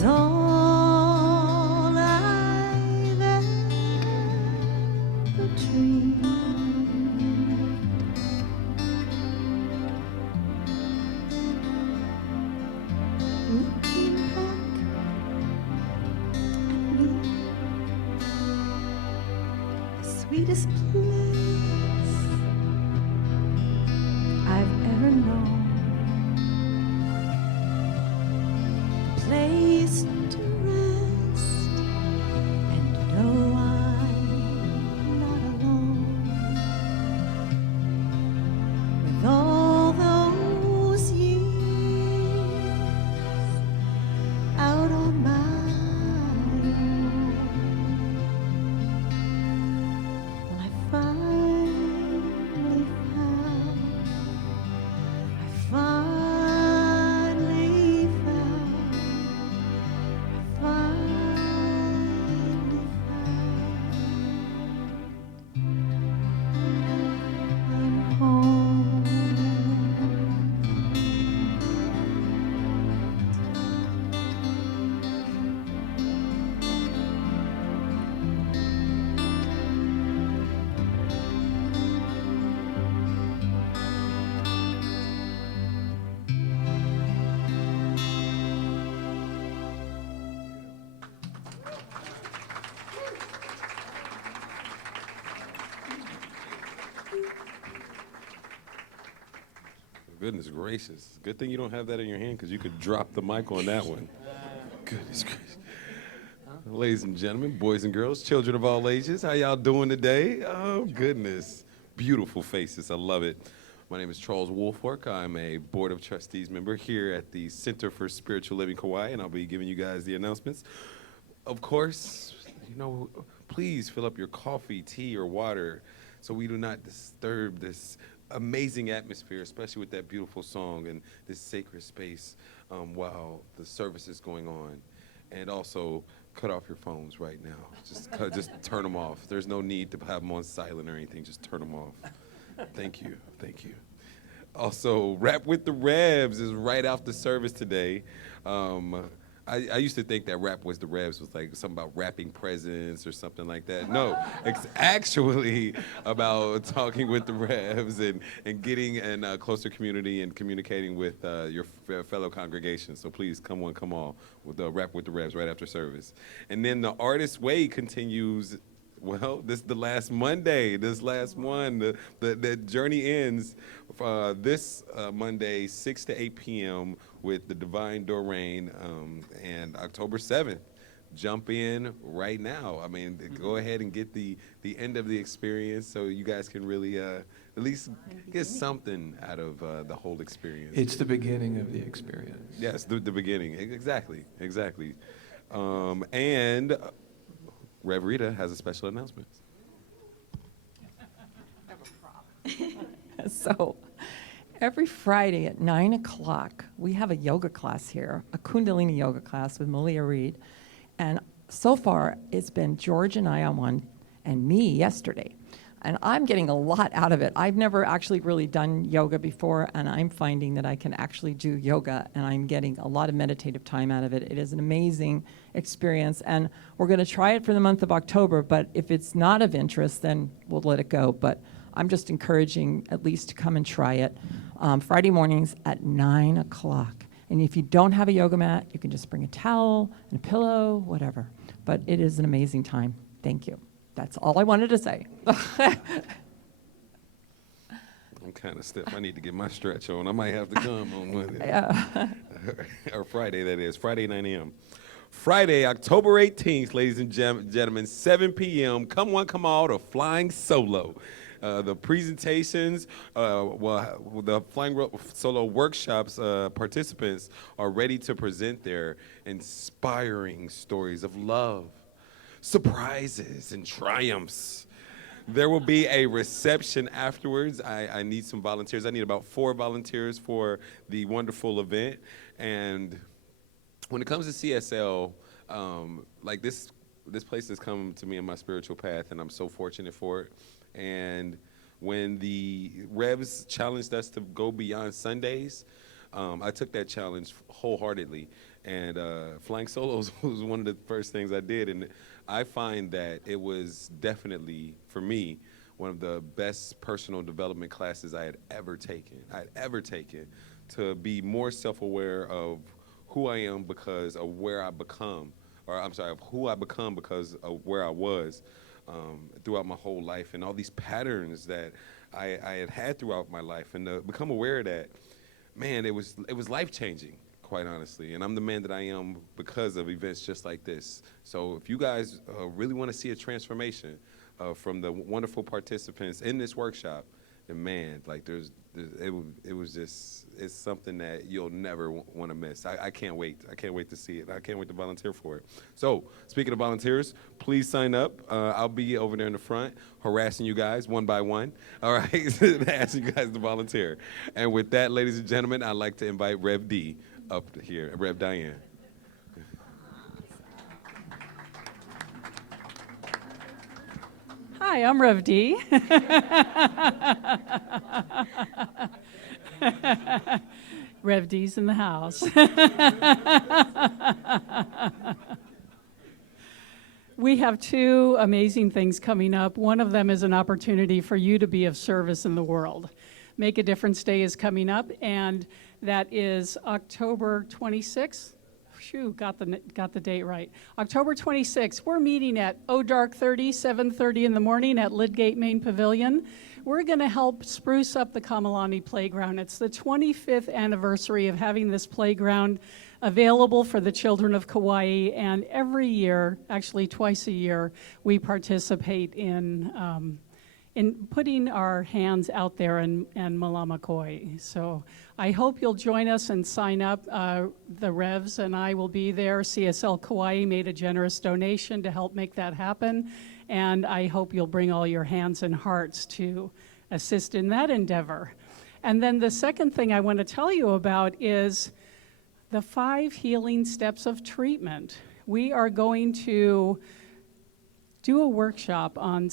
is all I've ever dreamed. Looking back at me, the sweetest place I've ever known. Place to rest and know I'm not alone. With all those years out on my own, well, I finally I'm home. Goodness gracious. Good thing you don't have that in your hand because you could drop the mic on that one. Goodness gracious. Ladies and gentlemen, boys and girls, children of all ages, how y'all doing today? Oh, goodness. Beautiful faces. I love it. My name is Charles Woolfolk. I'm a Board of Trustees member here at the Center for Spiritual Living Kauai, and I'll be giving you guys the announcements. Of course, please fill up your coffee, tea, or water so we do not disturb this amazing atmosphere, especially with that beautiful song and this sacred space while the service is going on. And also, cut off your phones right now. Just turn them off. There's no need to have them on silent or anything. Just turn them off. Thank you. Thank you. Also, Rap with the Revs is right after service today. I used to think that Rap with the Revs was like something about wrapping presents or something like that. No, it's actually about talking with the Revs and getting in a closer community and communicating with your fellow congregation. So please, come on, with the Rap with the Revs right after service. And then the Artist Way continues. Well, this is the last Monday. This last one, the journey ends this Monday, 6 to 8 p.m. with the Divine Doreen, and October 7th. Jump in right now. I mean, go ahead and get the end of the experience so you guys can really at least get something out of the whole experience. It's the beginning of the experience. Yes, the beginning. Exactly. And Rev Rita has a special announcement. So every Friday at 9 o'clock, we have a yoga class here, a Kundalini yoga class with Malia Reed. And so far, it's been George and I on one, and me yesterday. And I'm getting a lot out of it. I've never actually really done yoga before, and I'm finding that I can actually do yoga, and I'm getting a lot of meditative time out of it. It is an amazing experience, and we're going to try it for the month of October, but if it's not of interest, then we'll let it go. But I'm just encouraging at least to come and try it. Friday mornings at 9 o'clock. And if you don't have a yoga mat, you can just bring a towel and a pillow, whatever. But it is an amazing time. Thank you. That's all I wanted to say. I'm kind of stiff. I need to get my stretch on. I might have to come on Monday. Yeah. Or Friday, that is. Friday, 9 a.m. Friday, October 18th, ladies and gentlemen, 7 p.m. Come all to Flying Solo. The presentations, the Flying Solo workshops participants are ready to present their inspiring stories of love, surprises, and triumphs. There will be a reception afterwards. I need some volunteers. I need about 4 volunteers for the wonderful event. And when it comes to CSL, like this place has come to me in my spiritual path, and I'm so fortunate for it. And when the Revs challenged us to go beyond Sundays, I took that challenge wholeheartedly, and flying solos was one of the first things I did, and I find that it was definitely, for me, one of the best personal development classes I had ever taken. To be more self-aware of who I am because of where I become, or I'm sorry, of who I become because of where I was throughout my whole life, and all these patterns that I had throughout my life, and to become aware of that, man, it was life-changing, quite honestly. And I'm the man that I am because of events just like this. So if you guys really want to see a transformation from the wonderful participants in this workshop, then man, like it was just, it's something that you'll never want to miss. I can't wait. I can't wait to see it. I can't wait to volunteer for it. So speaking of volunteers, please sign up. I'll be over there in the front harassing you guys one by one, all right, asking you guys to volunteer. And with that, ladies and gentlemen, I'd like to invite Rev D up here, Rev Diane. Hi, I'm Rev D. Rev D's in the house. We have two amazing things coming up. One of them is an opportunity for you to be of service in the world. Make a Difference Day is coming up, and that is October 26th. Phew, got the date right. October 26th, we're meeting at Dark 30, 7:30 in the morning at Lidgate Main Pavilion. We're going to help spruce up the Kamalani Playground. It's the 25th anniversary of having this playground available for the children of Kauai, and every year, actually twice a year, we participate in putting our hands out there and Malama Kauai. So I hope you'll join us and sign up. The Revs and I will be there. CSL Kauai made a generous donation to help make that happen. And I hope you'll bring all your hands and hearts to assist in that endeavor. And then the second thing I want to tell you about is the 5 healing steps of treatment. We are going to do a workshop on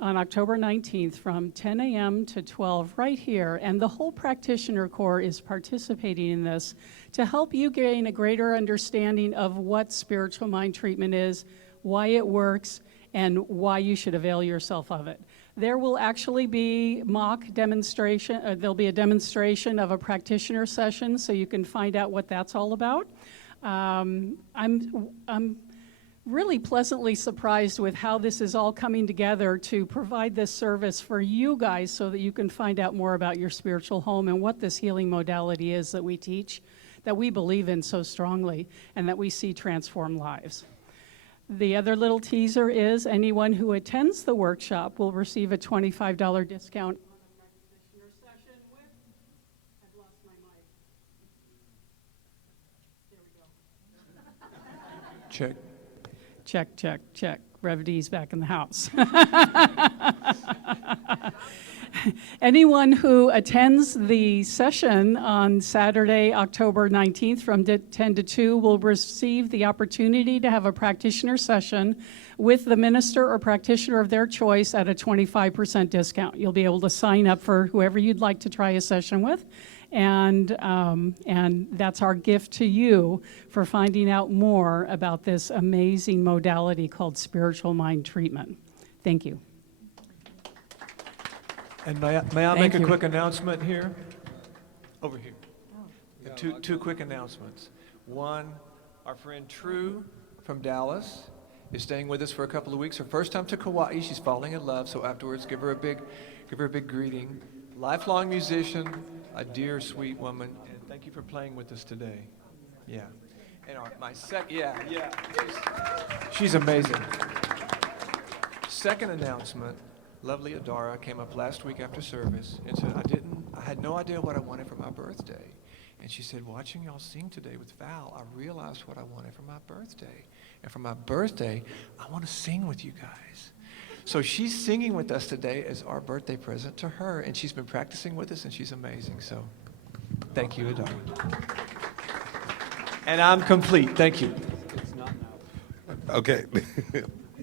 October 19th from 10 a.m. to 12 right here, and the whole practitioner corps is participating in this to help you gain a greater understanding of what spiritual mind treatment is, why it works, and why you should avail yourself of it. There will actually be mock demonstration, there'll be a demonstration of a practitioner session so you can find out what that's all about. I'm really pleasantly surprised with how this is all coming together to provide this service for you guys so that you can find out more about your spiritual home and what this healing modality is that we teach, that we believe in so strongly, and that we see transform lives. The other little teaser is anyone who attends the workshop will receive a $25 discount on a practitioner session with, I've lost my mic. There we go. Check. Check, check, check. Rev D's back in the house. Anyone who attends the session on Saturday, October 19th from 10 to 2 will receive the opportunity to have a practitioner session with the minister or practitioner of their choice at a 25% discount. You'll be able to sign up for whoever you'd like to try a session with. And that's our gift to you for finding out more about this amazing modality called spiritual mind treatment. Thank you. And may I make a quick announcement here? Over here. Two quick announcements. One, our friend True from Dallas is staying with us for a couple of weeks. Her first time to Kauai. She's falling in love. So afterwards, give her a big greeting. Lifelong musician, a dear, sweet woman, and thank you for playing with us today. Yeah. And she's amazing. Second announcement, lovely Adara came up last week after service and said, I had no idea what I wanted for my birthday. And she said, watching y'all sing today with Val, I realized what I wanted for my birthday. And for my birthday, I want to sing with you guys. So she's singing with us today as our birthday present to her, and she's been practicing with us, and she's amazing. So thank you, Adara. And I'm complete. Thank you. Okay.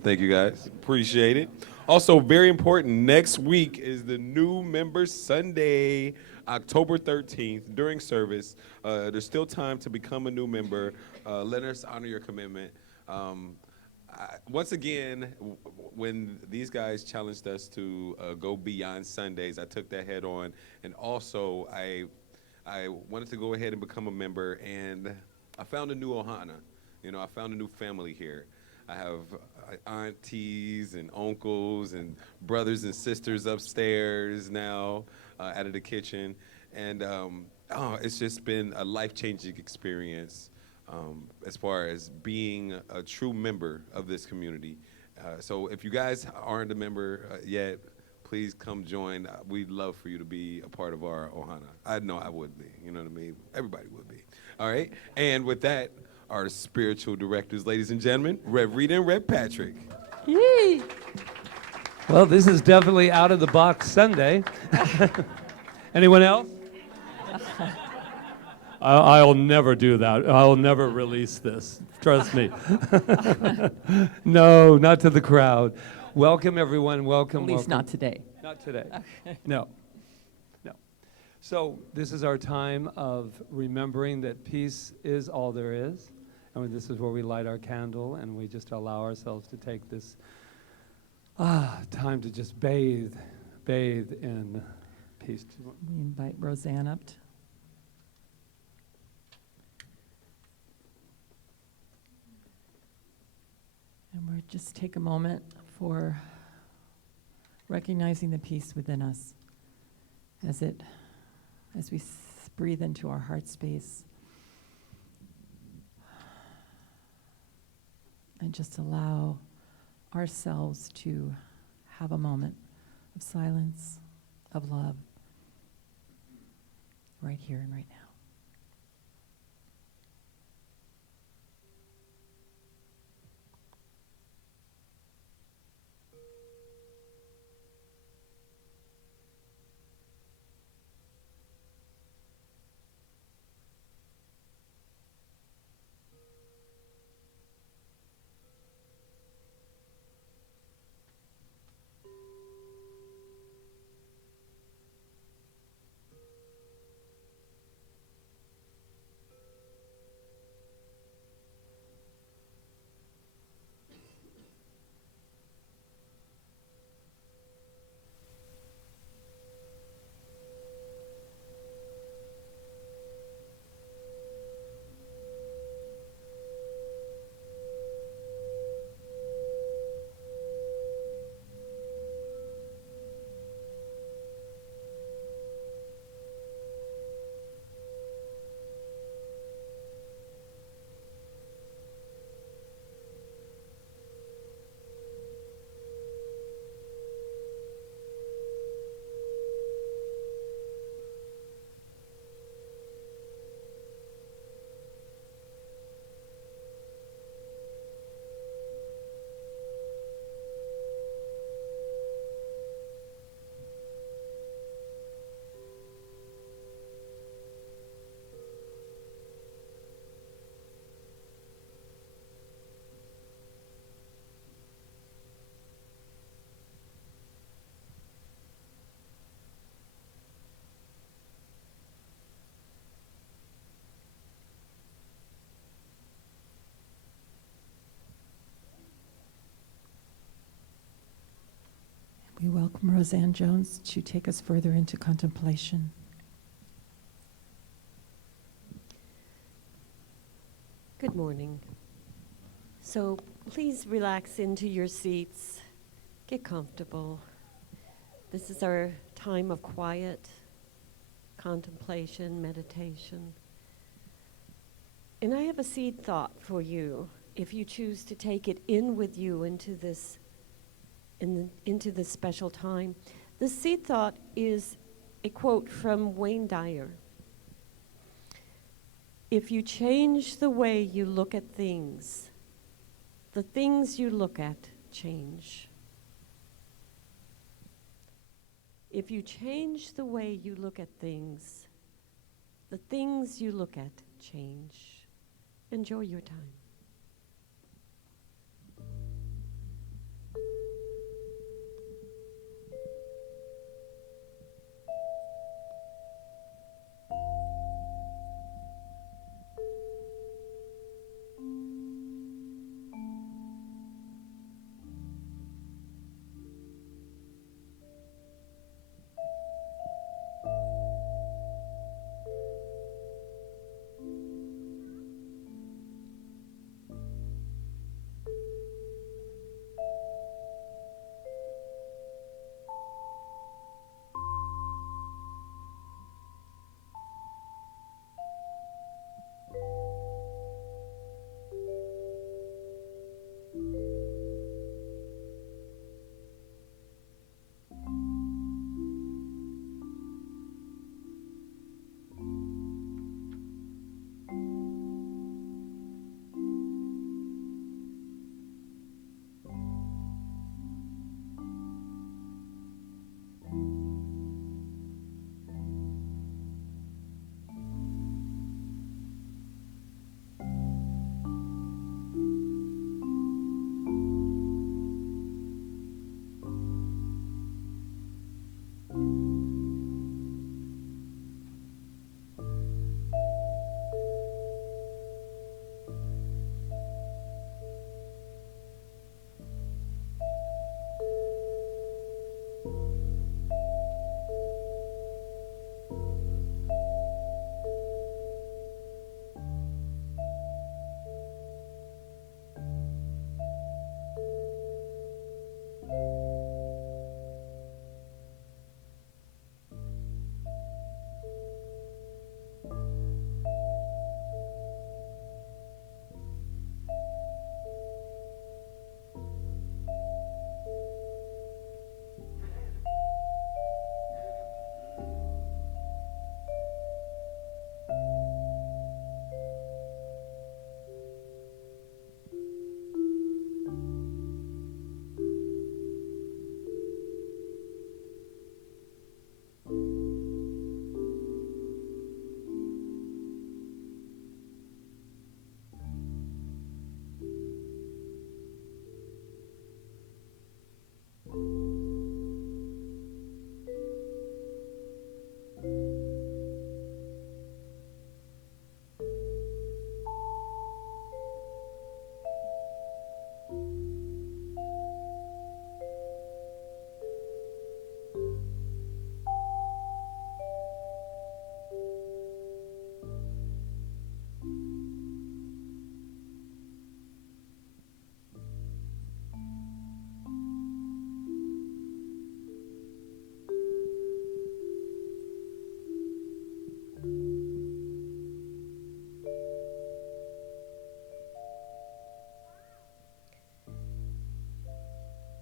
Thank you, guys. Appreciate it. Also, very important, next week is the new member Sunday, October 13th, during service. There's still time to become a new member. Let us honor your commitment. Once again, when these guys challenged us to go beyond Sundays, I took that head on. And also, I wanted to go ahead and become a member, and I found a new ohana. You know, I found a new family here. I have aunties and uncles and brothers and sisters upstairs now out of the kitchen. And it's just been a life-changing experience as far as being a true member of this community. So if you guys aren't a member yet, please come join. We'd love for you to be a part of our ohana. I know I would be, you know what I mean? Everybody would be. All right? And with that, our spiritual directors, ladies and gentlemen, Rev Rita and Rev Patrick. Yay! Well, this is definitely out of the box Sunday. Anyone else? I'll never do that. I'll never release this. Trust me. No, not to the crowd. Welcome, everyone. Welcome. At least welcome. not today. Not today. No. No. So this is our time of remembering that peace is all there is. And this is where we light our candle and we just allow ourselves to take this time to just bathe in peace. We invite Roseanne up. And we'll just take a moment for recognizing the peace within us as we breathe into our heart space. And just allow ourselves to have a moment of silence, of love, right here and right now. We welcome Roseanne Jones to take us further into contemplation. Good morning. So please relax into your seats. Get comfortable. This is our time of quiet, contemplation, meditation. And I have a seed thought for you if you choose to take it in with you into this special time. The seed thought is a quote from Wayne Dyer. If you change the way you look at things, the things you look at change. If you change the way you look at things, the things you look at change. Enjoy your time.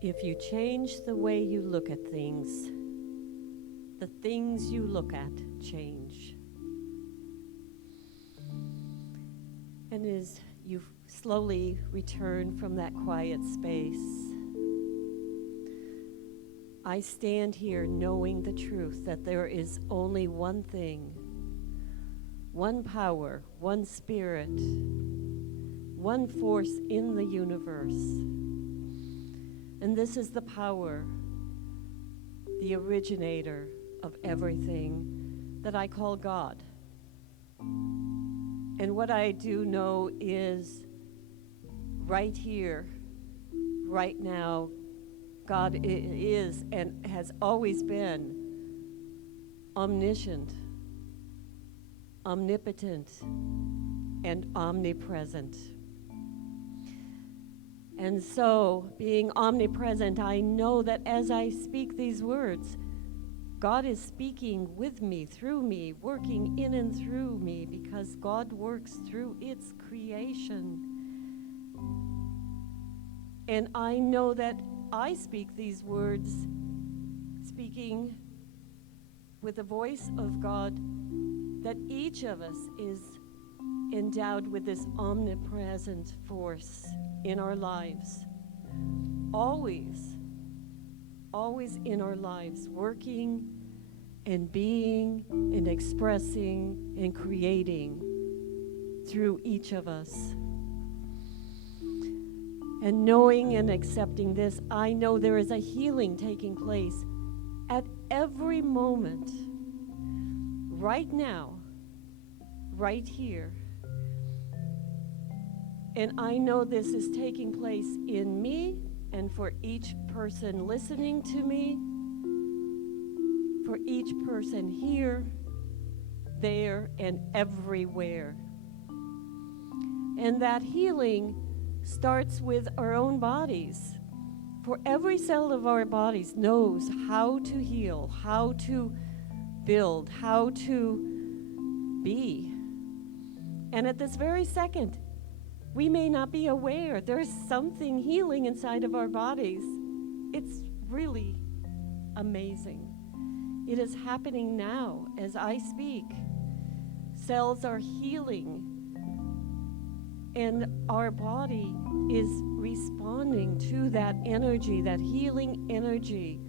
If you change the way you look at things, the things you look at change. And as you slowly return from that quiet space, I stand here knowing the truth that there is only one thing, one power, one spirit, one force in the universe. And this is the power, the originator of everything that I call God. And what I do know is right here, right now, God is and has always been omniscient, omnipotent, and omnipresent. And so, being omnipresent, I know that as I speak these words, God is speaking with me, through me, working in and through me, because God works through its creation. And I know that I speak these words, speaking with the voice of God, that each of us is endowed with this omnipresent force in our lives, always in our lives, working and being and expressing and creating through each of us. And knowing and accepting this, I know there is a healing taking place at every moment, right now, right here. And I know this is taking place in me and for each person listening to me, for each person here, there, and everywhere. And that healing starts with our own bodies. For every cell of our bodies knows how to heal, how to build, how to be. And at this very second, we may not be aware there's something healing inside of our bodies. It's really amazing. It is happening now as I speak. Cells are healing, and our body is responding to that energy, that healing energy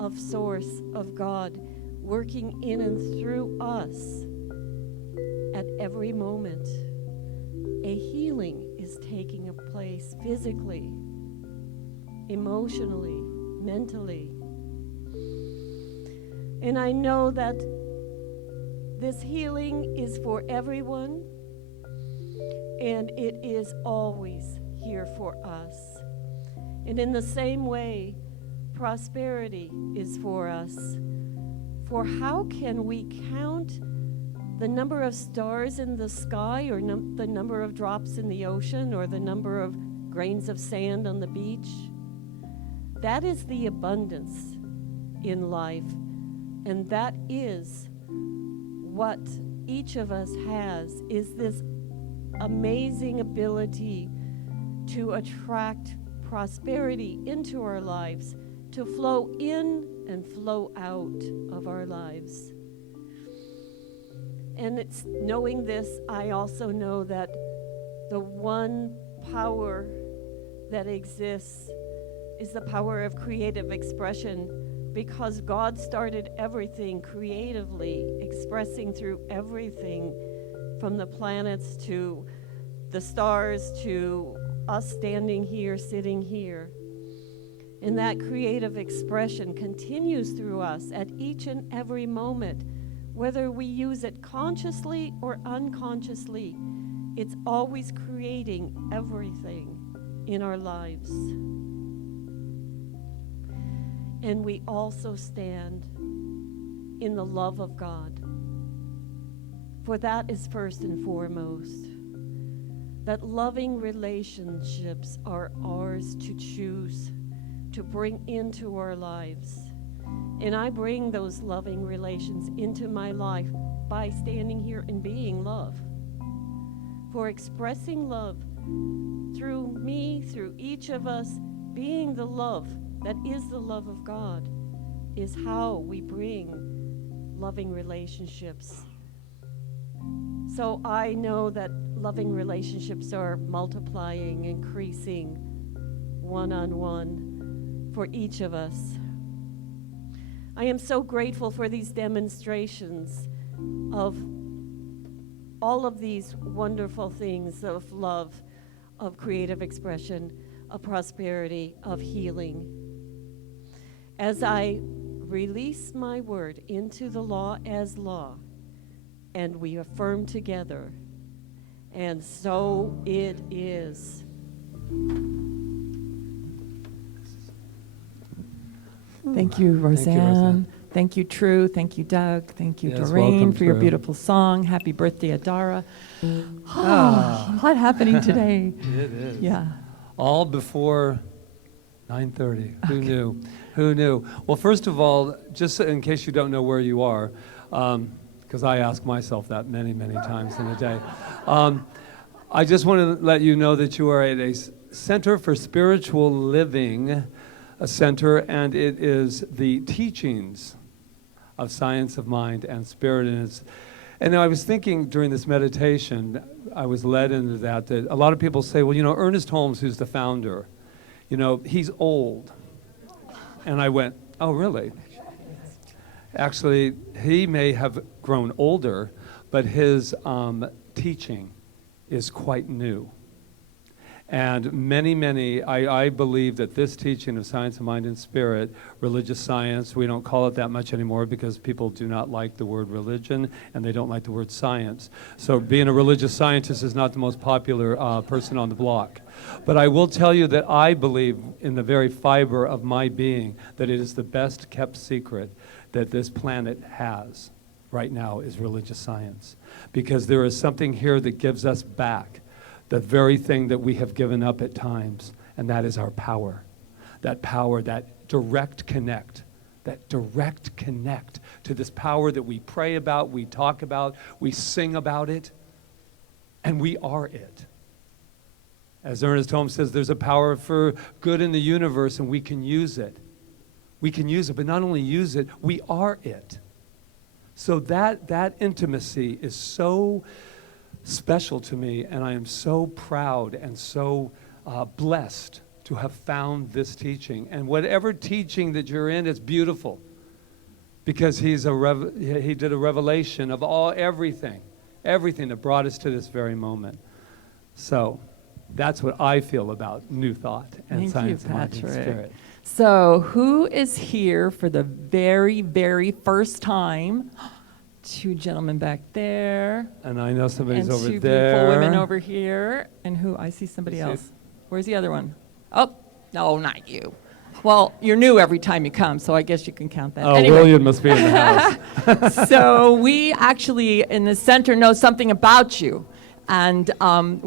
of Source, of God, working in and through us at every moment. A healing is taking place physically, emotionally, mentally. And I know that this healing is for everyone, and it is always here for us. And in the same way, prosperity is for us. For how can we count the number of stars in the sky, or the number of drops in the ocean, or the number of grains of sand on the beach? That is the abundance in life, and that is what each of us has, is this amazing ability to attract prosperity into our lives, to flow in and flow out of our lives. And it's knowing this, I also know that the one power that exists is the power of creative expression, because God started everything creatively, expressing through everything, from the planets to the stars to us standing here, sitting here. And that creative expression continues through us at each and every moment. Whether we use it consciously or unconsciously, it's always creating everything in our lives. And we also stand in the love of God. For that is first and foremost. That loving relationships are ours to choose, to bring into our lives. And I bring those loving relations into my life by standing here and being love. For expressing love through me, through each of us, being the love that is the love of God, is how we bring loving relationships. So I know that loving relationships are multiplying, increasing, one-on-one for each of us. I am so grateful for these demonstrations of all of these wonderful things of love, of creative expression, of prosperity, of healing. As I release my word into the law as law, and we affirm together, and so it is. Thank you, Roseanne. Roseanne. Thank you, True. Thank you, Doug. Thank you, Yes, Doreen, welcome, for your True. beautiful song. Happy birthday, Adara. A lot happening today. It is. Yeah. All before 9:30. Who knew? Who knew? Well, first of all, just in case you don't know where you are, because I ask myself that many, many times in a day, I just want to let you know that you are at a Center for Spiritual Living, a center, and it is the teachings of science of mind and spirit. And I was thinking during this meditation, I was led into that a lot of people say, well, Ernest Holmes, who's the founder, he's old. And I went, oh, really? Actually, he may have grown older, but his teaching is quite new. And many, I believe that this teaching of science of mind and spirit, religious science, we don't call it that much anymore because people do not like the word religion and they don't like the word science. So being a religious scientist is not the most popular person on the block. But I will tell you that I believe in the very fiber of my being that it is the best kept secret that this planet has right now is religious science. Because there is something here that gives us back the very thing that we have given up at times, and that is our power. That power, that direct connect to this power that we pray about, we talk about, we sing about it, and we are it. As Ernest Holmes says, there's a power for good in the universe, and we can use it. We can use it, but not only use it, we are it. So that intimacy is so special to me, and I am so proud and so blessed to have found this teaching. And whatever teaching that you're in, it's beautiful, because he did a revelation of everything that brought us to this very moment. So that's what I feel about New Thought and Science of Mind and Spirit. So who is here for the very, very first time? Two gentlemen back there. And I know somebody's over there. And two beautiful women over here. And who? I see somebody else. Where's the other one? Oh, no, not you. Well, you're new every time you come, so I guess you can count that. Oh, anyway. William must be in the house. So we actually, in the center, know something about you. And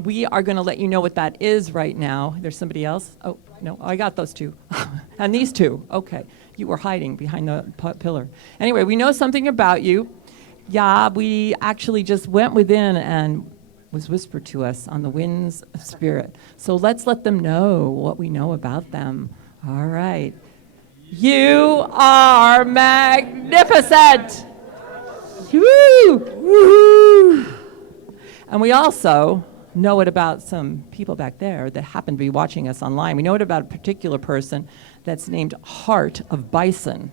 we are going to let you know what that is right now. There's somebody else? Oh, no, I got those two. And these two. Okay. You were hiding behind the pillar. Anyway, we know something about you. Yeah, we actually just went within and was whispered to us on the winds of spirit. So let's let them know what we know about them. All right. You are magnificent. Woo! Woo! And we also know it about some people back there that happen to be watching us online. We know it about a particular person that's named Heart of Bison.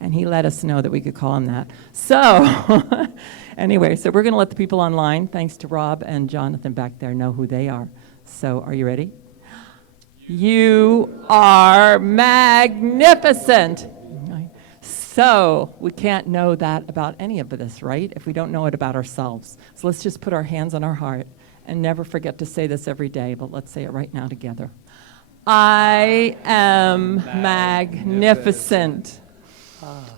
And he let us know that we could call him that. So anyway, so we're going to let the people online, thanks to Rob and Jonathan back there, know who they are. So are you ready? You are magnificent. So we can't know that about any of this, right? If we don't know it about ourselves. So let's just put our hands on our heart and never forget to say this every day, but let's say it right now together. I am magnificent.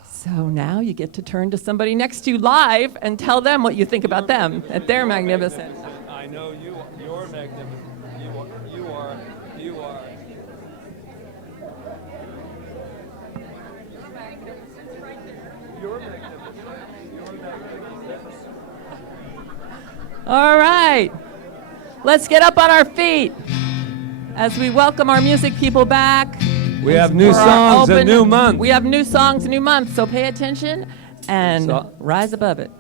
So now you get to turn to somebody next to you live and tell them what you think about them, that they're magnificent. I know you're magnificent. You are. All right, let's get up on our feet as we welcome our music people back. We have new songs, a new month. We have new songs, a new month, so pay attention and rise above it.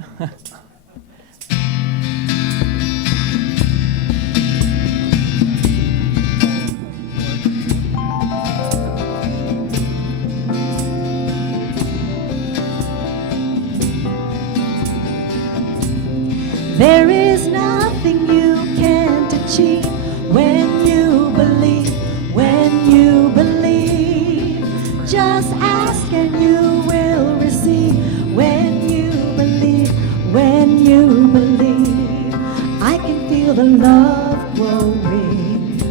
There is nothing you can't achieve when you believe, when you believe. Just ask and you will receive when you believe, when you believe. I can feel the love growing.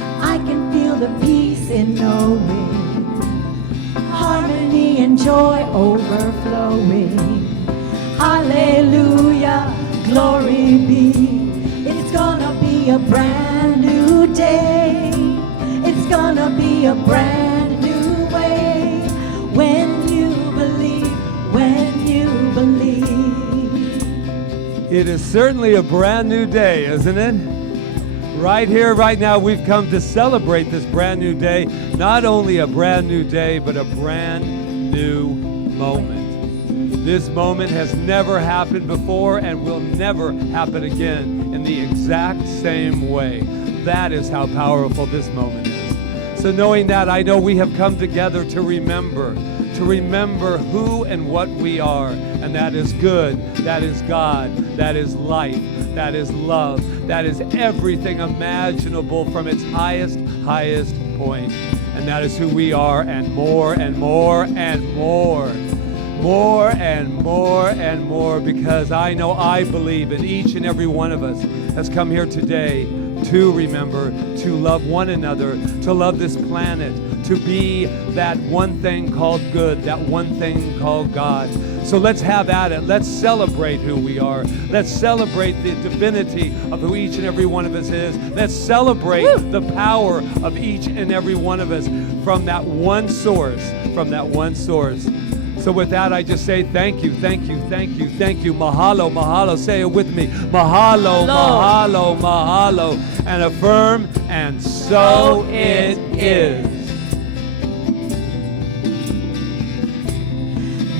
I can feel the peace in knowing. Harmony and joy overflowing. Hallelujah. Glory be, it's gonna be a brand new day. It's gonna be a brand new way. When you believe, when you believe. It is certainly a brand new day, isn't it? Right here, right now, we've come to celebrate this brand new day. Not only a brand new day, but a brand new moment. This moment has never happened before and will never happen again in the exact same way. That is how powerful this moment is. So knowing that, I know we have come together to remember who and what we are. And that is good, that is God, that is life, that is love, that is everything imaginable from its highest point. And that is who we are, and more and more and more. More and more and more, because I believe in each and every one of us has come here today to remember, to love one another, to love this planet, to be that one thing called good, that one thing called God. So let's have at it. Let's celebrate who we are. Let's celebrate the divinity of who each and every one of us is. Let's celebrate the power of each and every one of us from that one source, So with that, I just say thank you, thank you, thank you, thank you. Mahalo, mahalo. Say it with me. Mahalo, mahalo, mahalo. And affirm, and so it is.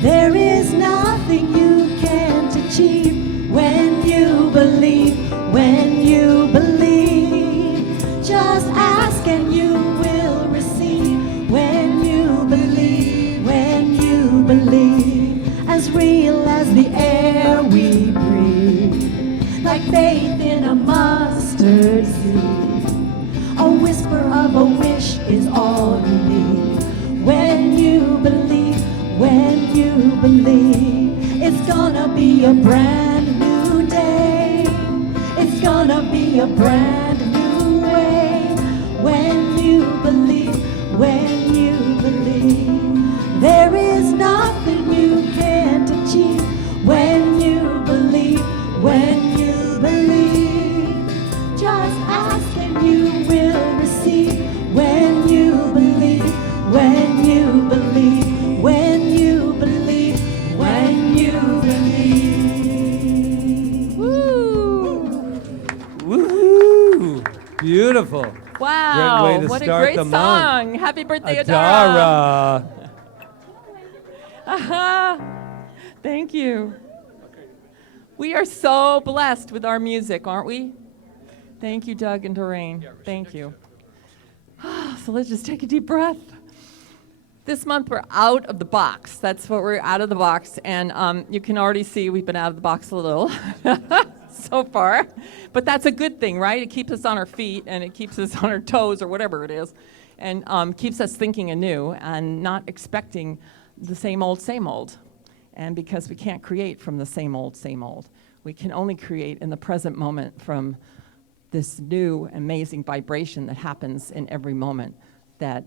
There is nothing you can't achieve when you believe, when you believe. Just ask and you will receive when you believe, when you believe. As real as the air we breathe, like faith in a mustard seed. A whisper of a wish is all you need. When you believe, when you believe, it's gonna be a brand new day. It's gonna be a brand new way. When you believe, when you believe, there is nothing you can't achieve. When you believe, when you believe, just ask and you will receive. When you believe, when you believe, when you believe, when you believe. Woo! Woohoo! Beautiful. Wow, Great way to what a start great the song. month. Happy birthday, Adara. Adara. Thank you. We are so blessed with our music, aren't we? Thank you, Doug and Doreen. Thank you. So let's just take a deep breath. This month we're out of the box. That's what we're out of the box. And you can already see we've been out of the box a little so far. But that's a good thing, right? It keeps us on our feet and it keeps us on our toes or whatever it is. And keeps us thinking anew and not expecting the same old, same old. And because we can't create from the same old, we can only create in the present moment from this new amazing vibration that happens in every moment that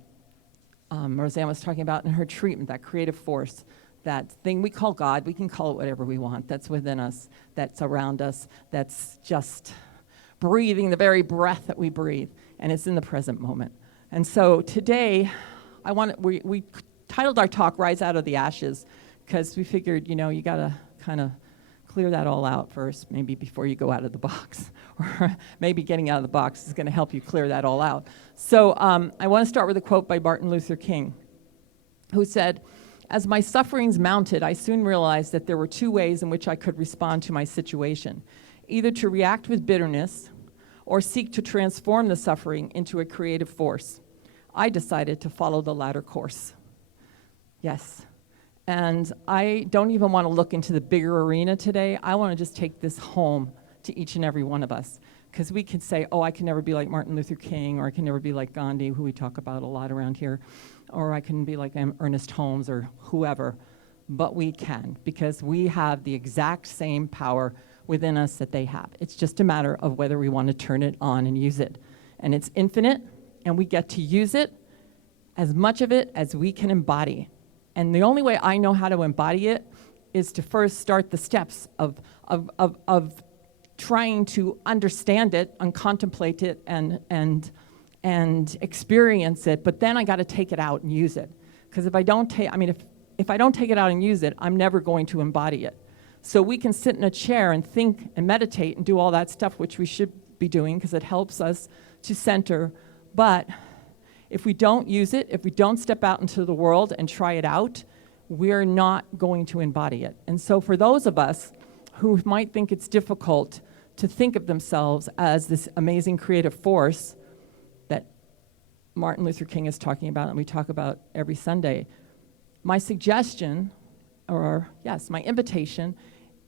Roseanne was talking about in her treatment, that creative force, that thing we call God. We can call it whatever we want. That's within us, that's around us, that's just breathing the very breath that we breathe, and it's in the present moment. And so today, we titled our talk Rise Out of the Ashes, because we figured, you got to kind of clear that all out first, maybe before you go out of the box, or maybe getting out of the box is going to help you clear that all out. So I want to start with a quote by Martin Luther King, who said, "As my sufferings mounted, I soon realized that there were two ways in which I could respond to my situation, either to react with bitterness or seek to transform the suffering into a creative force. I decided to follow the latter course." Yes. And I don't even want to look into the bigger arena today. I want to just take this home to each and every one of us. Because we can say, oh, I can never be like Martin Luther King, or I can never be like Gandhi, who we talk about a lot around here, or I can be like Ernest Holmes or whoever. But we can, because we have the exact same power within us that they have. It's just a matter of whether we want to turn it on and use it. And it's infinite, and we get to use it, as much of it as we can embody. And the only way I know how to embody it is to first start the steps of trying to understand it and contemplate it and experience it. But then I got to take it out and use it. Because if I don't take, if I don't take it out and use it, I'm never going to embody it. So we can sit in a chair and think and meditate and do all that stuff, which we should be doing because it helps us to center. But if we don't use it, if we don't step out into the world and try it out, we're not going to embody it. And so for those of us who might think it's difficult to think of themselves as this amazing creative force that Martin Luther King is talking about and we talk about every Sunday, my suggestion, or yes, my invitation,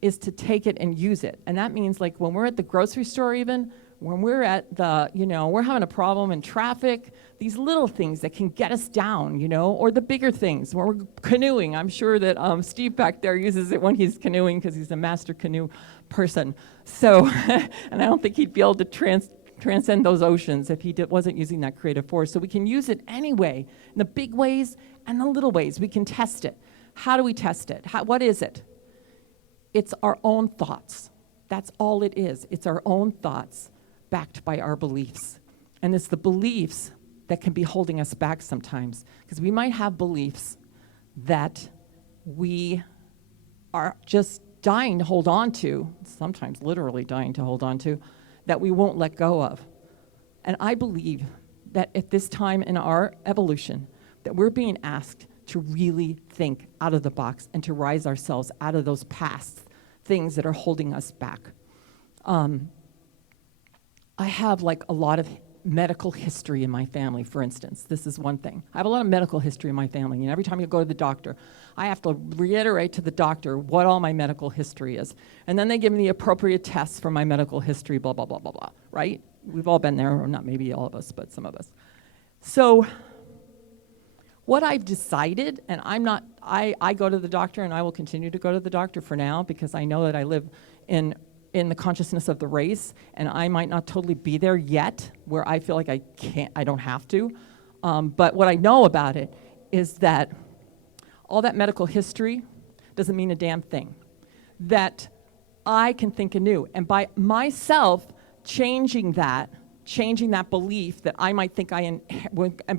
is to take it and use it. And that means like when we're at the grocery store even, when we're at the, we're having a problem in traffic, these little things that can get us down, or the bigger things, when we're canoeing. I'm sure that Steve back there uses it when he's canoeing because he's a master canoe person. So, and I don't think he'd be able to transcend those oceans if he wasn't using that creative force. So we can use it anyway, in the big ways and the little ways. We can test it. How do we test it? What is it? It's our own thoughts. That's all it is. It's our own thoughts backed by our beliefs. And it's the beliefs that can be holding us back sometimes. Because we might have beliefs that we are just dying to hold on to, sometimes literally dying to hold on to, that we won't let go of. And I believe that at this time in our evolution, that we're being asked to really think out of the box and to rise ourselves out of those past things that are holding us back. I have like a lot of medical history in my family, for instance. This is one thing. I have a lot of medical history in my family, and every time you go to the doctor, I have to reiterate to the doctor what all my medical history is. And then they give me the appropriate tests for my medical history, blah, blah, blah, blah, blah, right? We've all been there, or not maybe all of us, but some of us. So what I've decided, and I go to the doctor, and I will continue to go to the doctor for now, because I know that I live in the consciousness of the race, and I might not totally be there yet, where I feel like I don't have to. But what I know about it is that all that medical history doesn't mean a damn thing. That I can think anew, and by myself changing that belief that I might think I'm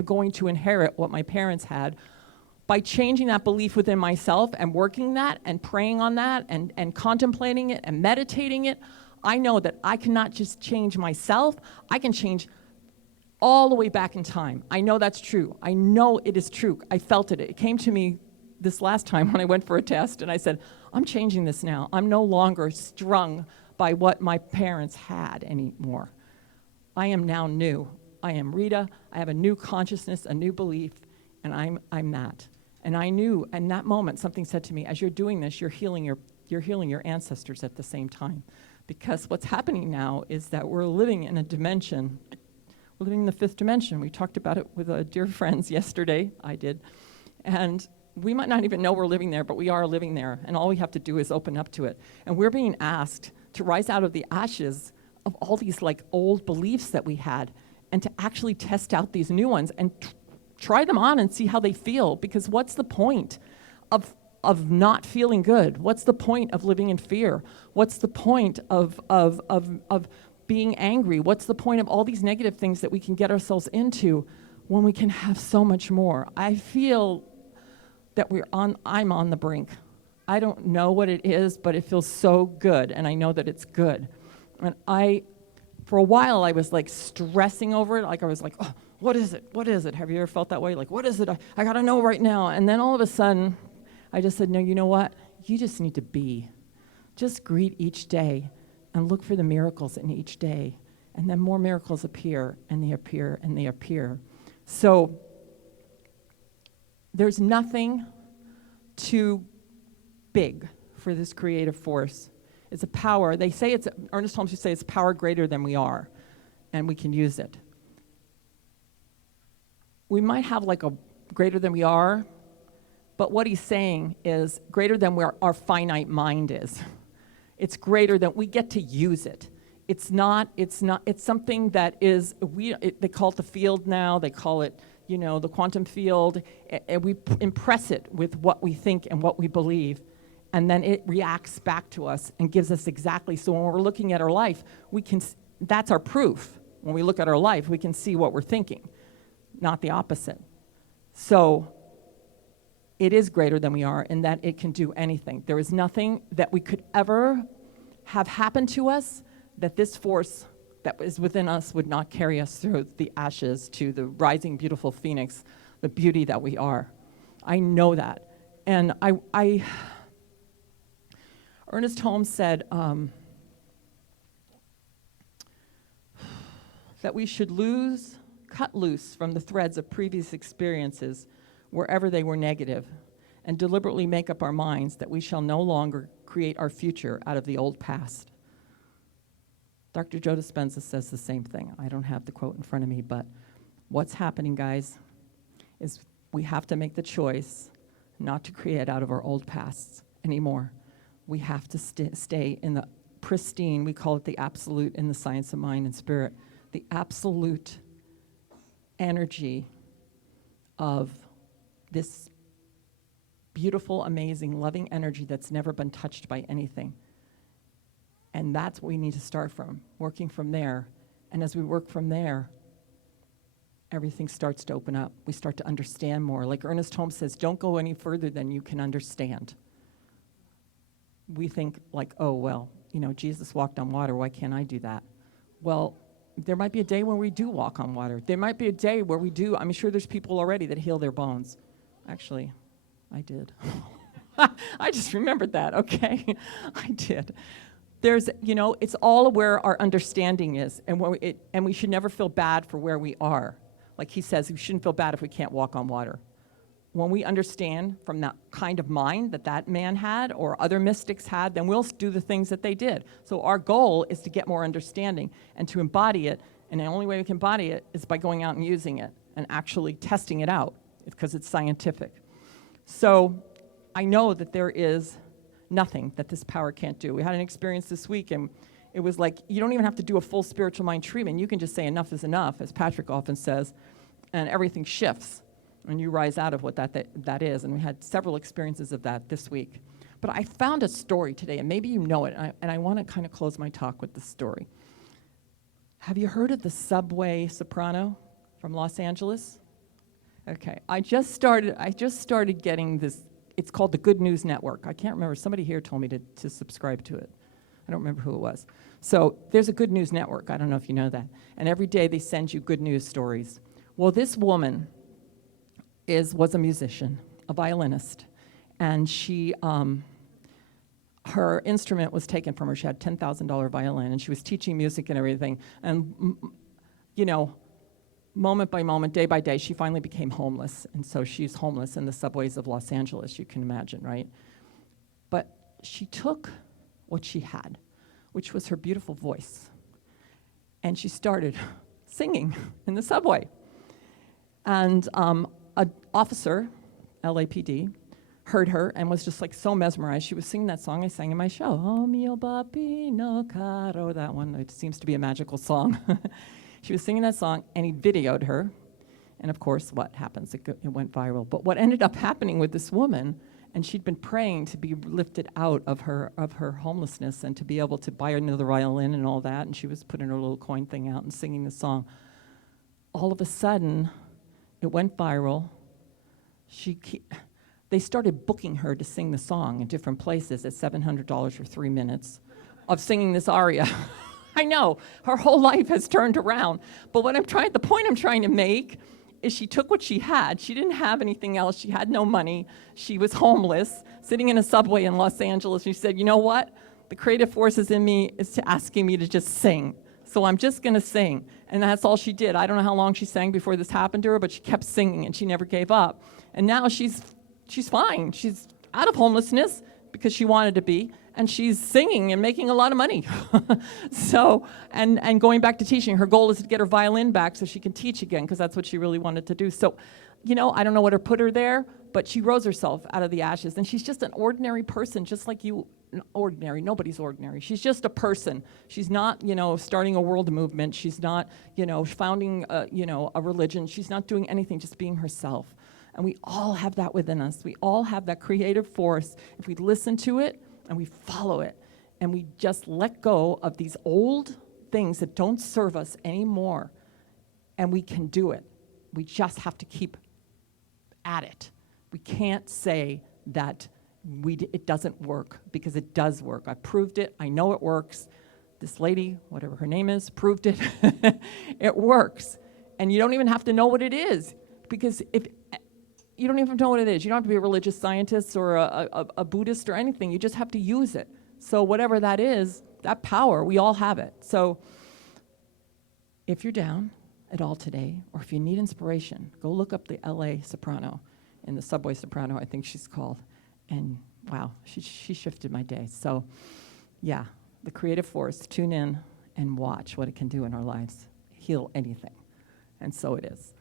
going to inherit what my parents had, by changing that belief within myself and working that and praying on that and contemplating it and meditating it, I know that I cannot just change myself, I can change all the way back in time. I know that's true. I know it is true. I felt it. It came to me this last time when I went for a test, and I said, I'm changing this now. I'm no longer strung by what my parents had anymore. I am now new. I am Rita. I have a new consciousness, a new belief, and I'm that. And I knew in that moment something said to me, as you're doing this, you're healing your ancestors at the same time. Because what's happening now is that we're living in a dimension. We're living in the fifth dimension. We talked about it with dear friends yesterday. I did. And we might not even know we're living there, but we are living there. And all we have to do is open up to it. And we're being asked to rise out of the ashes of all these like old beliefs that we had and to actually test out these new ones and try them on and see how they feel, because what's the point of not feeling good? What's the point of living in fear? What's the point of being angry? What's the point of all these negative things that we can get ourselves into when we can have so much more? I feel that I'm on the brink. I don't know what it is, but it feels so good, and I know that it's good. And I for a while, I was like stressing over it. Like I was like, oh, what is it? What is it? Have you ever felt that way? Like, what is it? I got to know right now. And then all of a sudden, I just said, no, you know what? You just need to be. Just greet each day and look for the miracles in each day. And then more miracles appear, and they appear, and they appear. So there's nothing too big for this creative force. It's a power. They say it's, Ernest Holmes used to say it's power greater than we are, and we can use it. We might have like a greater than we are, but what he's saying is greater than where our finite mind is. It's greater than, we get to use it. It's something that is, they call it the field now, they call it, the quantum field, and we impress it with what we think and what we believe, and then it reacts back to us and gives us exactly, so when we're looking at our life, that's our proof. When we look at our life, we can see what we're thinking, not the opposite. So it is greater than we are in that it can do anything. There is nothing that we could ever have happen to us that this force that is within us would not carry us through the ashes to the rising, beautiful phoenix, the beauty that we are. I know that. And Ernest Holmes said that we should cut loose from the threads of previous experiences wherever they were negative, and deliberately make up our minds that we shall no longer create our future out of the old past. Dr. Joe Dispenza says the same thing. I don't have the quote in front of me, but what's happening, guys, is we have to make the choice not to create out of our old pasts anymore. We have to stay in the pristine, we call it the absolute in the science of mind and spirit, the absolute energy of this beautiful, amazing, loving energy that's never been touched by anything. And that's what we need to start from, working from there. And as we work from there, everything starts to open up. We start to understand more. Like Ernest Holmes says, don't go any further than you can understand. We think like, oh, well, Jesus walked on water, why can't I do that? Well, there might be a day when we do walk on water. There might be a day where we do. I'm sure there's people already that heal their bones. Actually, I did. I just remembered that, okay? I did. There's, it's all where our understanding is, and we should never feel bad for where we are. Like he says, we shouldn't feel bad if we can't walk on water. When we understand from that kind of mind that man had or other mystics had, then we'll do the things that they did. So our goal is to get more understanding and to embody it, and the only way we can embody it is by going out and using it and actually testing it out, because it's scientific. So I know that there is nothing that this power can't do. We had an experience this week, and it was like, you don't even have to do a full spiritual mind treatment. You can just say enough is enough, as Patrick often says, and everything shifts, and you rise out of what that is. And we had several experiences of that this week. But I found a story today, and maybe you know it, and I want to kind of close my talk with this story. Have you heard of the subway soprano from Los Angeles? Okay, I just started getting this. It's called the Good News Network. I can't remember. Somebody here told me to subscribe to it. I don't remember who it was. So there's a Good News Network. I don't know if you know that. And every day they send you good news stories. Well, this woman was a musician, a violinist, and she, her instrument was taken from her. She had a $10,000 violin, and she was teaching music and everything. And, moment by moment, day by day, she finally became homeless. And so she's homeless in the subways of Los Angeles, you can imagine, right? But she took what she had, which was her beautiful voice, and she started singing in the subway. And an officer, LAPD, heard her and was just like so mesmerized. She was singing that song I sang in my show, Oh mio bambino caro, that one. It seems to be a magical song. She was singing that song, and he videoed her. And of course, what happens? It went viral. But what ended up happening with this woman, and she'd been praying to be lifted out of her homelessness and to be able to buy another violin and all that, and she was putting her little coin thing out and singing the song. All of a sudden, it went viral. They started booking her to sing the song in different places at $700 for 3 minutes of singing this aria. I know, her whole life has turned around. But the point I'm trying to make is she took what she had. She didn't have anything else. She had no money. She was homeless, sitting in a subway in Los Angeles. She said, you know what? The creative forces in me is asking me to just sing. So I'm just going to sing. And that's all she did. I don't know how long she sang before this happened to her, but she kept singing and she never gave up. And now she's fine. She's out of homelessness because she wanted to be, and she's singing and making a lot of money. So, and going back to teaching. Her goal is to get her violin back so she can teach again, because that's what she really wanted to do. So, you know, I don't know what put her there, but she rose herself out of the ashes, and she's just an ordinary person, just like you. Ordinary, nobody's ordinary. She's just a person. She's not, you know, starting a world movement. She's not, you know, founding, a religion. She's not doing anything, just being herself. And we all have that within us. We all have that creative force. If we listen to it and we follow it and we just let go of these old things that don't serve us anymore, and we can do it. We just have to keep at it. We can't say that it doesn't work, because it does work. I proved it. I know it works. This lady, whatever her name is, proved it. It works. And you don't even have to know what it is, because if you don't even know what it is, you don't have to be a religious scientist or a Buddhist or anything. You just have to use it. So whatever that is, that power, we all have it. So if you're down at all today, or if you need inspiration, go look up the LA soprano, in the subway soprano, I think she's called. And wow, she shifted my day. So yeah, the creative force, tune in and watch what it can do in our lives. Heal anything. And so it is.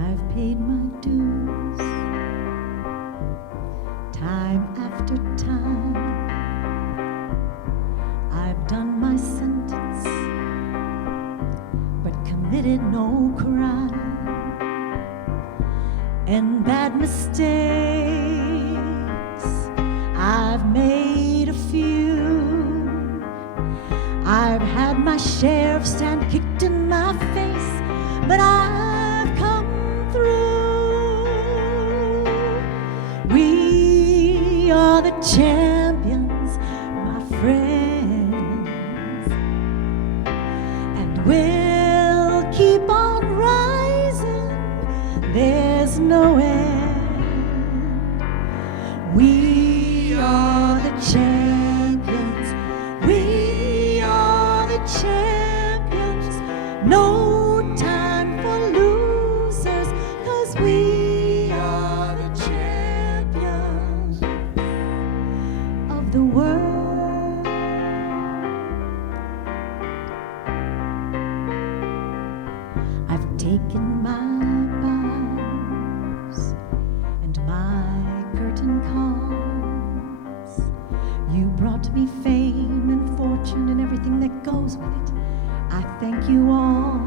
I've paid my dues time after time. I've done my sentence, but committed no crime. And bad mistakes, I've made a few. I've had my share of sand kicked in my face, but I've come through. We are the champions, my friends, and we'll keep on rising. There's no end. We are the champions. We are the champions. No time for losers, 'cause we are the champions of the world. I've taken my bows and my curtain calls. You brought me fame and fortune and everything that goes with it. I thank you all,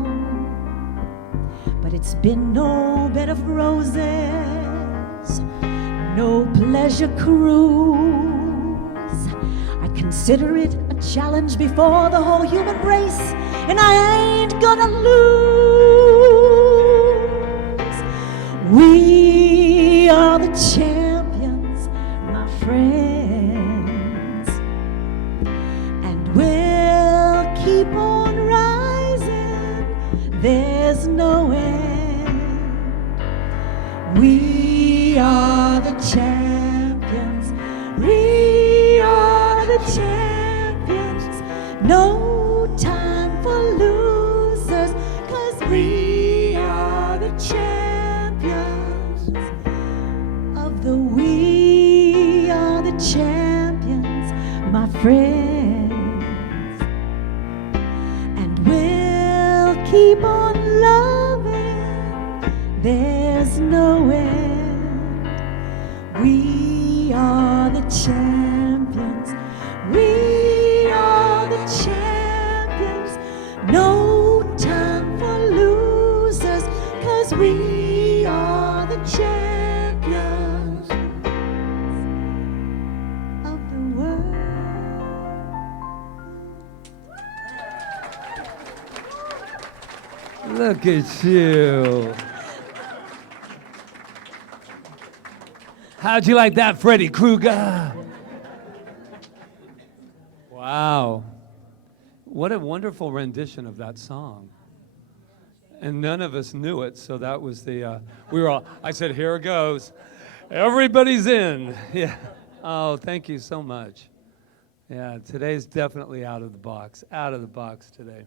but it's been no bed of roses, no pleasure cruise. I consider it a challenge before the whole human race, and I ain't gonna lose. We are the champions, my friends, and we'll keep on rising. There's no end. We are the champions. We are the champions. No time for losers, 'cause we are the champions of the we are the champions, my friends, and we'll keep on loving. there's no end. We are the champions. We are the champions. No time for losers, 'cause we are the champions of the world. Look at you. How'd you like that, Freddy Krueger? Wow. What a wonderful rendition of that song. And none of us knew it, so that was the, we were all, I said, here it goes. Everybody's in. Yeah. Oh, thank you so much. Yeah, today's definitely out of the box today.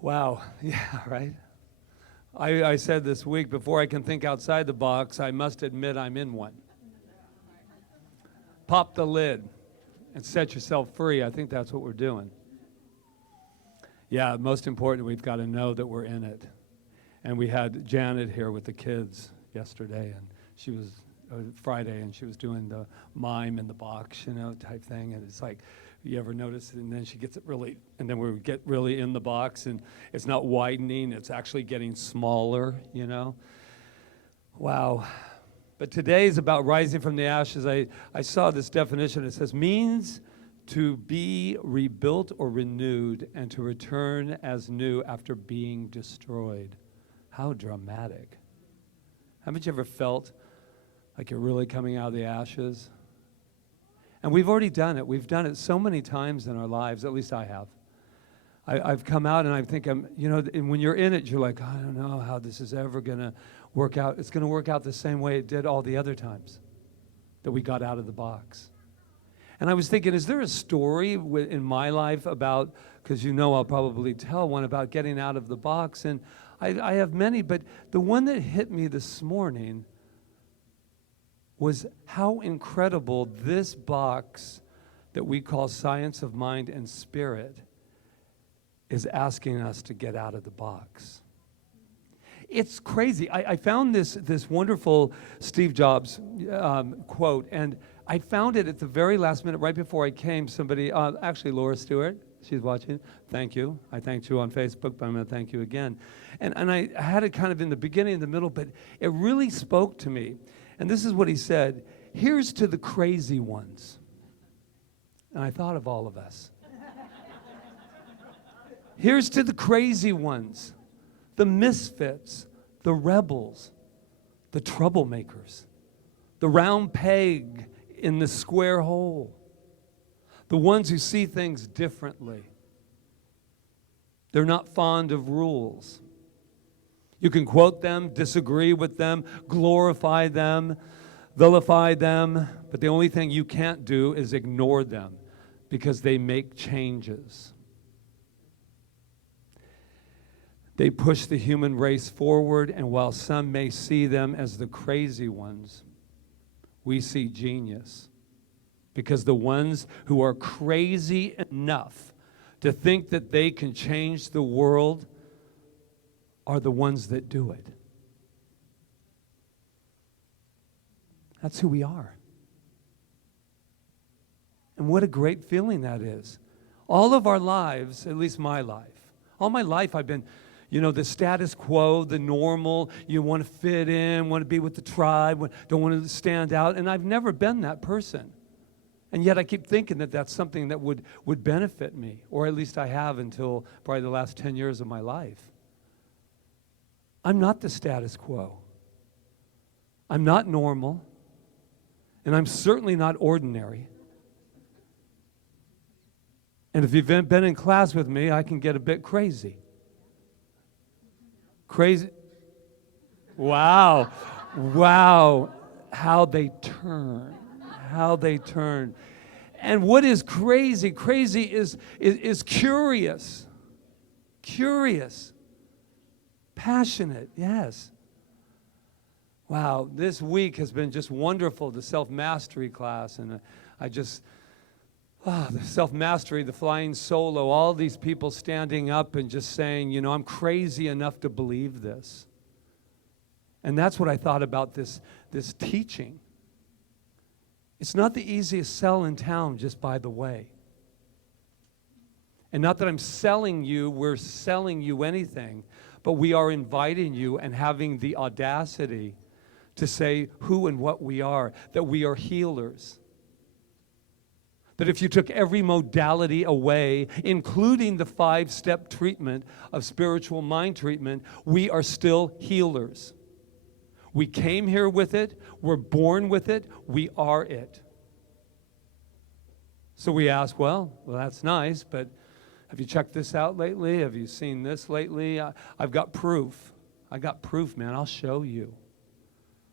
Wow, yeah, right? I said this week, before I can think outside the box, I must admit I'm in one. Pop the lid and set yourself free. I think that's what we're doing. Yeah, most important, we've got to know that we're in it. And we had Janet here with the kids yesterday, and she was, Friday, and she was doing the mime in the box, you know, type thing. And it's like, you ever notice it? And then she gets it really, and then we get really in the box, and it's not widening, it's actually getting smaller, you know? Wow. But today is about rising from the ashes. I saw this definition. It says, means to be rebuilt or renewed and to return as new after being destroyed. How dramatic. Haven't you ever felt like you're really coming out of the ashes? And we've already done it. We've done it so many times in our lives, at least I have. I've come out and I think you know, and when you're in it, you're like, I don't know how this is ever going to work out. It's going to work out the same way it did all the other times that we got out of the box. And I was thinking, is there a story in my life about, because you know I'll probably tell one about getting out of the box, and I have many, but the one that hit me this morning was how incredible this box that we call science of mind and spirit is asking us to get out of the box. It's crazy. I found this wonderful Steve Jobs quote, and I found it at the very last minute, right before I came. Somebody, actually Laura Stewart, she's watching. Thank you. I thanked you on Facebook, but I'm going to thank you again. And I had it kind of in the beginning, in the middle, but it really spoke to me. And this is what he said: here's to the crazy ones. And I thought of all of us. Here's to the crazy ones, the misfits, the rebels, the troublemakers, the round peg in the square hole, the ones who see things differently. They're not fond of rules. You can quote them, disagree with them, glorify them, vilify them, but the only thing you can't do is ignore them because they make changes. They push the human race forward, and while some may see them as the crazy ones, we see genius. Because the ones who are crazy enough to think that they can change the world are the ones that do it. That's who we are. And what a great feeling that is. All of our lives, at least my life, all my life I've been, you know, the status quo, the normal, you want to fit in, want to be with the tribe, don't want to stand out, and I've never been that person. And yet I keep thinking that that's something that would benefit me, or at least I have until probably the last 10 years of my life. I'm not the status quo. I'm not normal, and I'm certainly not ordinary. And if you've been in class with me, I can get a bit crazy. Crazy. Wow. Wow. How they turn. How they turn. And what is crazy? Crazy is curious. Curious. Passionate, yes. Wow, this week has been just wonderful, the self-mastery class. And the self-mastery, the flying solo, all these people standing up and just saying, you know, I'm crazy enough to believe this. And that's what I thought about this teaching. It's not the easiest sell in town, just by the way. And not that I'm selling you, we're selling you anything, but we are inviting you and having the audacity to say who and what we are, that we are healers. That if you took every modality away, including the 5-step treatment of spiritual mind treatment, we are still healers. We came here with it, we're born with it, we are it. So we ask, well, that's nice, but have you checked this out lately? Have you seen this lately? I've got proof. I got proof, man. I'll show you.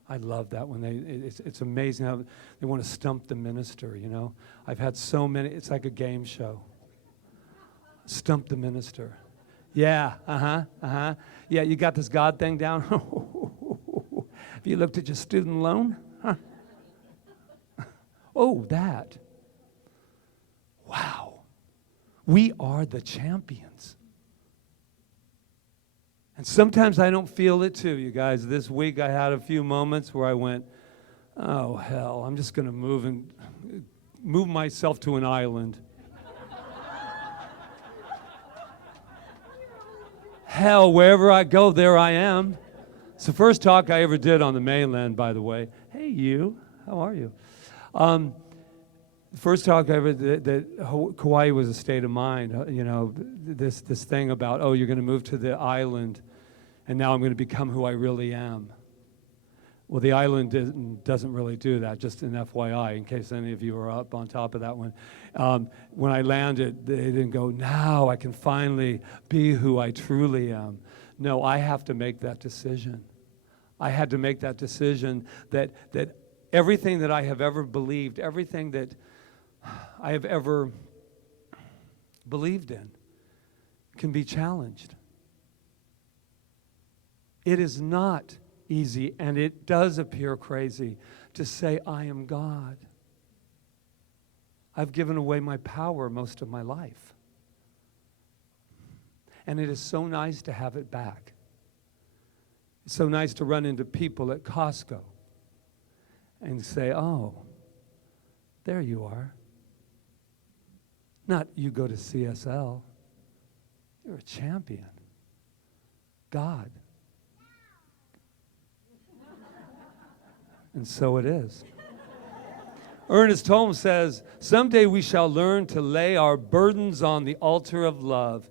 I love that when it's amazing how they want to stump the minister, you know. I've had so many, it's like a game show. Stump the minister. Yeah, Yeah, you got this God thing down? Have you looked at your student loan? Huh. Oh, that. Wow. We are the champions. And sometimes I don't feel it too, you guys. This week I had a few moments where I went, oh, hell, I'm just going to move myself to an island. Hell, wherever I go, there I am. It's the first talk I ever did on the mainland, by the way. Hey, you, how are you? The first talk I ever did, that Kauai was a state of mind. You know, this thing about, oh, you're going to move to the island, and now I'm going to become who I really am. Well, the island doesn't really do that, just an FYI, in case any of you are up on top of that one. When I landed, they didn't go, now I can finally be who I truly am. No, I have to make that decision. I had to make that decision that everything that I have ever believed, everything that I have ever believed in can be challenged. It is not easy, and it does appear crazy to say, I am God. I've given away my power most of my life. And it is so nice to have it back. It's so nice to run into people at Costco and say, oh, there you are. Not you go to CSL. You're a champion. God. And so it is. Ernest Holmes says, someday we shall learn to lay our burdens on the altar of love.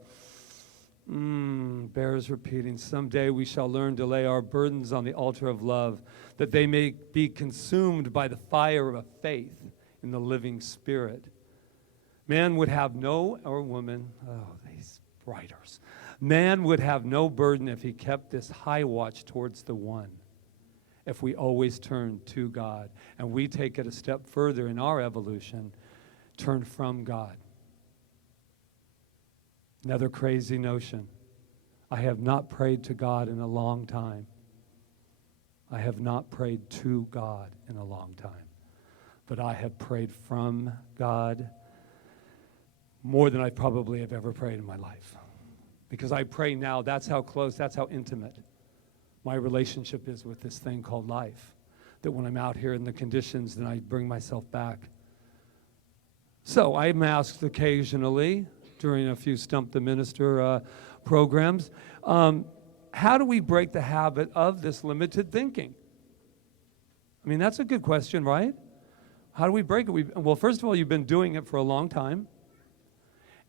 Bears repeating, someday we shall learn to lay our burdens on the altar of love, that they may be consumed by the fire of faith in the living Spirit. Man would have no, or woman, oh, these writers. Man would have no burden if he kept this high watch towards the one. If we always turn to God, and we take it a step further in our evolution, turn from God. Another crazy notion. I have not prayed to God in a long time. I have not prayed to God in a long time. But I have prayed from God more than I probably have ever prayed in my life. Because I pray now, that's how close, that's how intimate my relationship is with this thing called life. That when I'm out here in the conditions, then I bring myself back. So I'm asked occasionally during a few Stump the Minister programs, how do we break the habit of this limited thinking? I mean, that's a good question, right? How do we break it? Well, first of all, you've been doing it for a long time.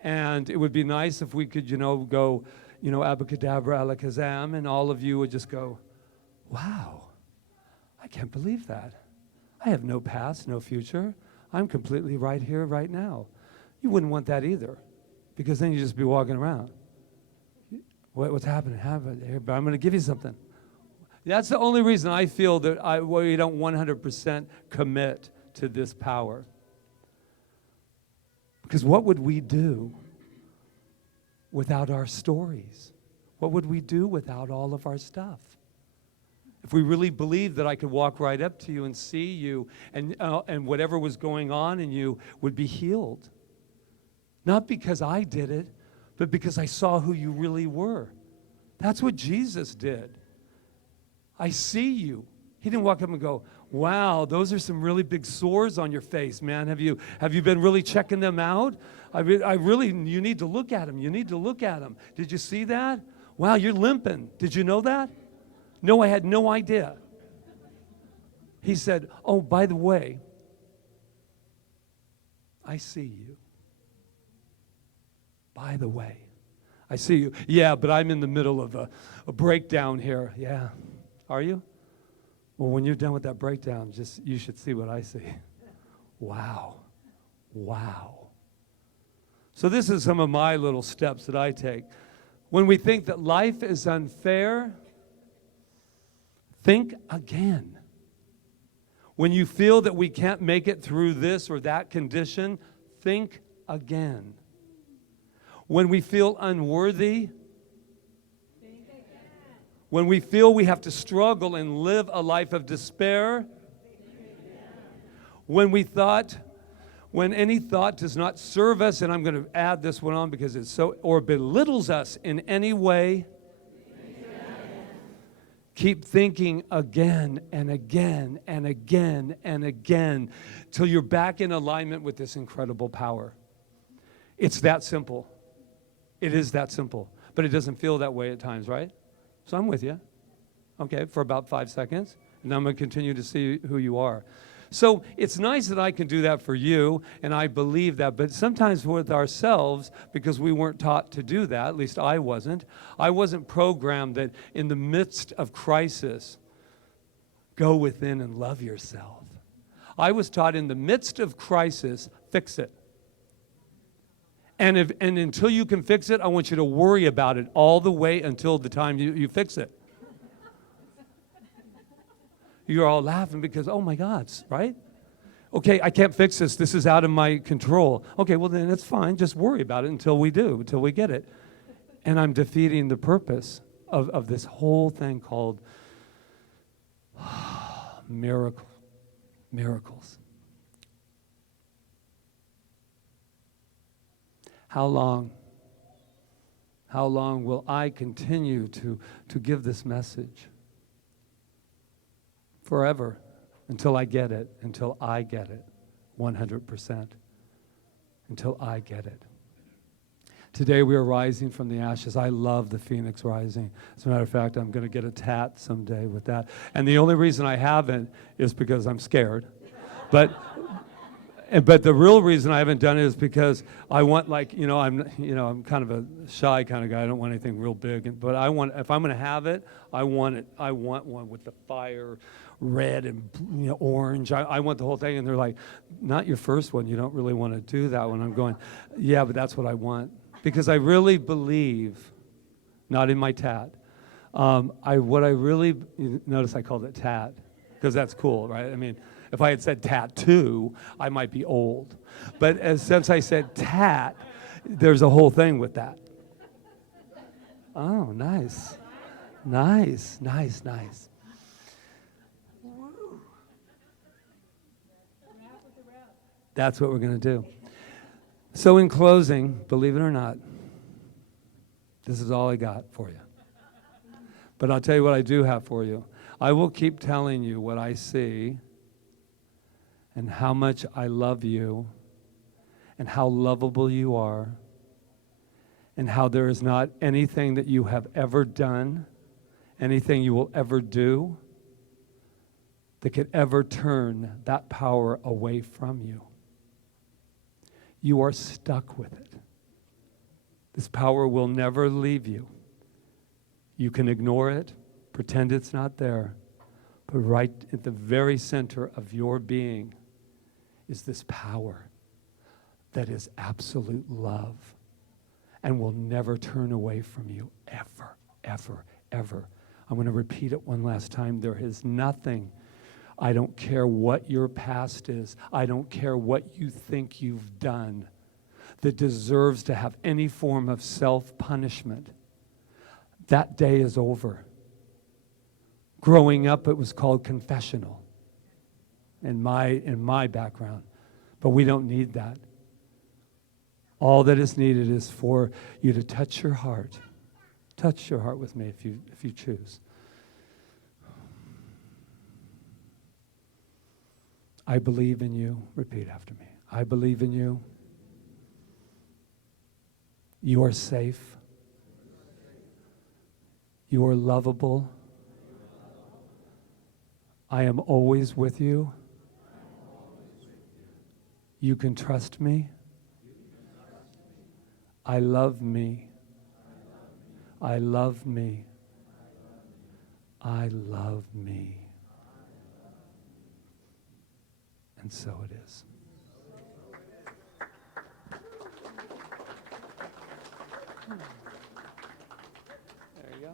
And it would be nice if we could, go, abacadabra, alakazam, and all of you would just go, wow, I can't believe that. I have no past, no future. I'm completely right here, right now. You wouldn't want that either, because then you'd just be walking around. What's happening? But I'm going to give you something. That's the only reason I feel that we don't 100% commit to this power. Because what would we do without our stories? What would we do without all of our stuff? If we really believed that I could walk right up to you and see you and whatever was going on in you would be healed. Not because I did it, but because I saw who you really were. That's what Jesus did. I see you. He didn't walk up and go, wow, those are some really big sores on your face, man. Have you been really checking them out? You need to look at them. You need to look at them. Did you see that? Wow, you're limping. Did you know that? No, I had no idea. He said, oh, by the way, I see you. By the way, I see you. Yeah, but I'm in the middle of a breakdown here. Yeah. Are you? Well, when you're done with that breakdown, you should see what I see. Wow. Wow. So this is some of my little steps that I take. When we think that life is unfair, think again. When you feel that we can't make it through this or that condition, think again. When we feel unworthy, when we feel we have to struggle and live a life of despair, when any thought does not serve us, and I'm going to add this one on because it's so, or belittles us in any way, keep thinking again and again and again and again till you're back in alignment with this incredible power. It's that simple. It is that simple. But it doesn't feel that way at times, right? So I'm with you. Okay, for about 5 seconds. And I'm going to continue to see who you are. So it's nice that I can do that for you, and I believe that. But sometimes with ourselves, because we weren't taught to do that, at least I wasn't programmed that in the midst of crisis, go within and love yourself. I was taught in the midst of crisis, fix it. And until you can fix it, I want you to worry about it all the way until the time you fix it. You're all laughing because, oh my God, right? Okay, I can't fix this. This is out of my control. Okay, well then it's fine. Just worry about it until we get it. And I'm defeating the purpose of this whole thing called miracles. How long will I continue to give this message? Forever, until I get it, 100%, until I get it. Today we are rising from the ashes. I love the phoenix rising. As a matter of fact, I'm going to get a tat someday with that. And the only reason I haven't is because I'm scared. But the real reason I haven't done it is because I want, I'm kind of a shy kind of guy. I don't want anything real big. But if I'm going to have it, I want one with the fire, red and orange. I want the whole thing. And they're like, not your first one. You don't really want to do that one. I'm going, yeah, but that's what I want. Because I really believe, not in my tat, notice I called it tat, because that's cool, right? I mean, if I had said tattoo, I might be old. But since I said tat, there's a whole thing with that. Oh, nice. Nice. That's what we're going to do. So in closing, believe it or not, this is all I got for you. But I'll tell you what I do have for you. I will keep telling you what I see and how much I love you and how lovable you are and how there is not anything that you have ever done, anything you will ever do that could ever turn that power away from you. You are stuck with it. This power will never leave you. You can ignore it, pretend it's not there, but right at the very center of your being is this power that is absolute love and will never turn away from you ever, ever, ever. I'm going to repeat it one last time. There is nothing, I don't care what your past is, I don't care what you think you've done, that deserves to have any form of self-punishment. That day is over. Growing up, it was called confessional in my background, but we don't need that. All that is needed is for you to touch your heart with me if you choose. I believe in you. Repeat after me. I believe in you. You are safe. You are lovable. I am always with you. You can trust me. I love me. I love me. I love me. And so it is. There you go.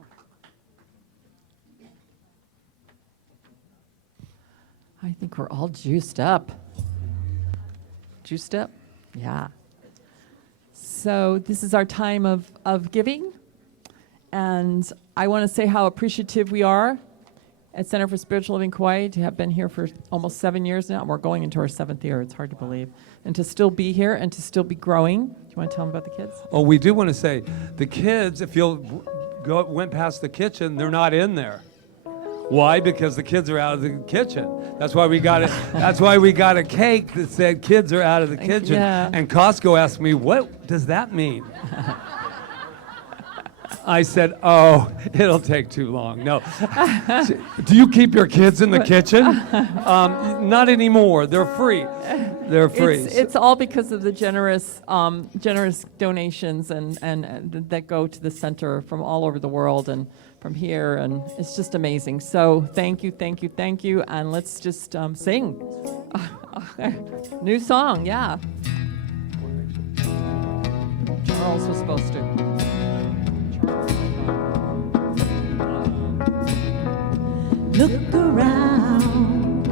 I think we're all juiced up. Juiced up? Yeah. So this is our time of giving. And I want to say how appreciative we are at Center for Spiritual Living Kauai to have been here for almost 7 years now. We're going into our 7th year. It's hard to believe. And to still be here and to still be growing. Do you want to tell them about the kids? Oh, we do want to say, the kids, if you'll went past the kitchen, they're not in there. Why? Because the kids are out of the kitchen. That's why we got it. That's why we got a cake that said kids are out of the kitchen. Yeah. And Costco asked me, what does that mean? I said, oh, it'll take too long. No. Do you keep your kids in the kitchen? Not anymore. They're free. They're free. It's all because of the generous donations and that go to the center from all over the world and from here, and it's just amazing. So thank you, thank you, thank you, and let's just sing. New song, yeah. Charles was supposed to. Look around,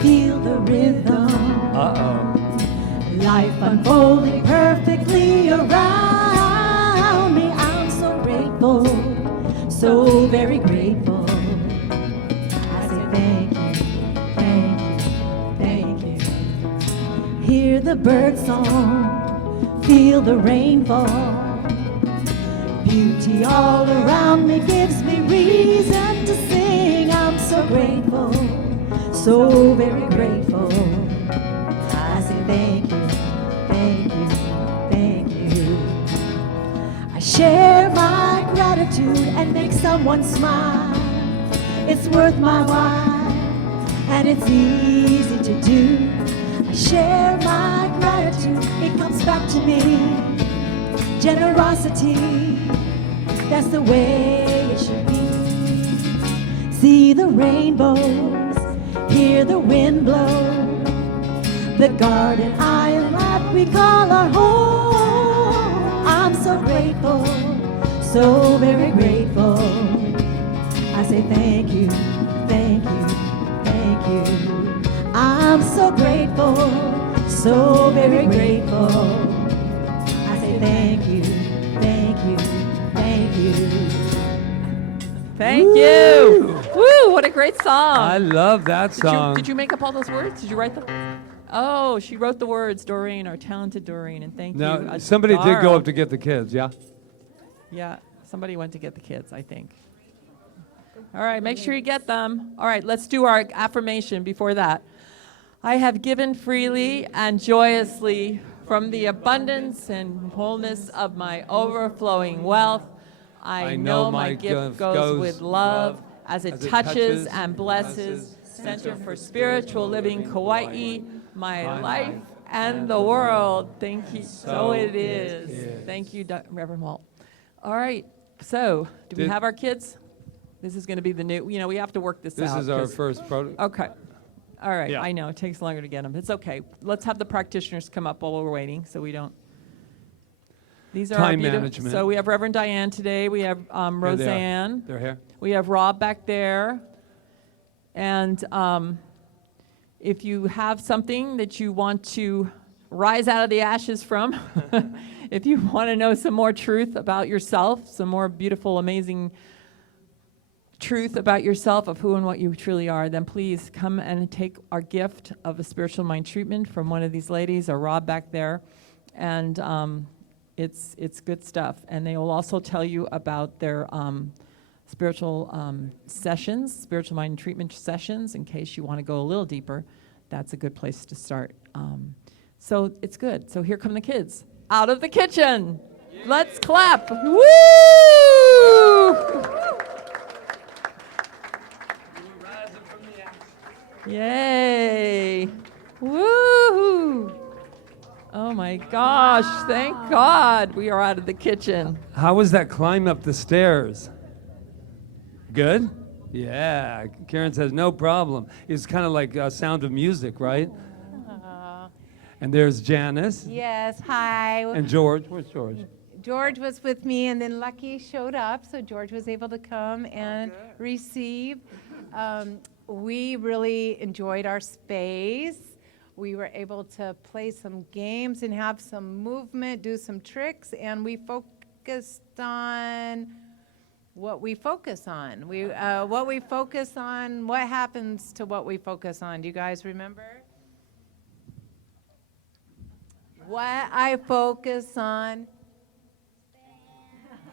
feel the rhythm. Life unfolding perfectly around me. I'm so grateful, so very grateful. I say thank you, thank you, thank you. Hear the bird song, feel the rainfall. Beauty all around me gives me reason to sing. I'm so grateful, so very grateful. I say thank you, thank you, thank you. I share my gratitude and make someone smile. It's worth my while, and it's easy to do. I share my gratitude, it comes back to me. Generosity, that's the way it should be. See the rainbows, hear the wind blow. The garden island that we call our home. I'm so grateful, so very grateful. I say thank you, thank you, thank you. I'm so grateful, so very grateful. I say thank you, thank you, thank you. Thank you. Woo, what a great song. I love that song. Did you make up all those words? Did you write them? Oh, she wrote the words, Doreen, our talented Doreen, and thank you. Now, somebody did go up to get the kids, yeah? Yeah, somebody went to get the kids, I think. All right, make sure you get them. All right, let's do our affirmation before that. I have given freely and joyously from the abundance and wholeness of my overflowing wealth. I know my gift goes with love as it touches and blesses Center for Spiritual Living Kauai, my life and the world. Thank you. So it is. Thank you, Reverend Walt. All right, so do we have our kids? This is going to be the new, we have to work this out. This is our first prototype. Okay. All right, Yeah. I know, it takes longer to get them. It's okay. Let's have the practitioners come up while we're waiting so we don't. These are Time our management. So we have Reverend Diane today. We have Roseanne. They're here. We have Rob back there. And if you have something that you want to rise out of the ashes from, if you want to know some more truth about yourself, some more beautiful, amazing truth about yourself of who and what you truly are, then please come and take our gift of a spiritual mind treatment from one of these ladies or Rob back there. And it's good stuff. And they will also tell you about their spiritual sessions, spiritual mind treatment sessions, in case you want to go a little deeper. that's a good place to start. So it's good. So here come the kids out of the kitchen. Let's clap. Woo! Yay! Woo! Oh my gosh, thank God we are out of the kitchen. How was that climb up the stairs? Good? Yeah, Karen says no problem. It's kind of like Sound of Music, right? And there's Janice. Yes, hi. And George. Where's George? George was with me, and then Lucky showed up, so George was able to come and receive. We really enjoyed our space. We were able to play some games and have some movement, do some tricks, and we focused on what we focus on. What we focus on, what happens to what we focus on? Do you guys remember? What I focus on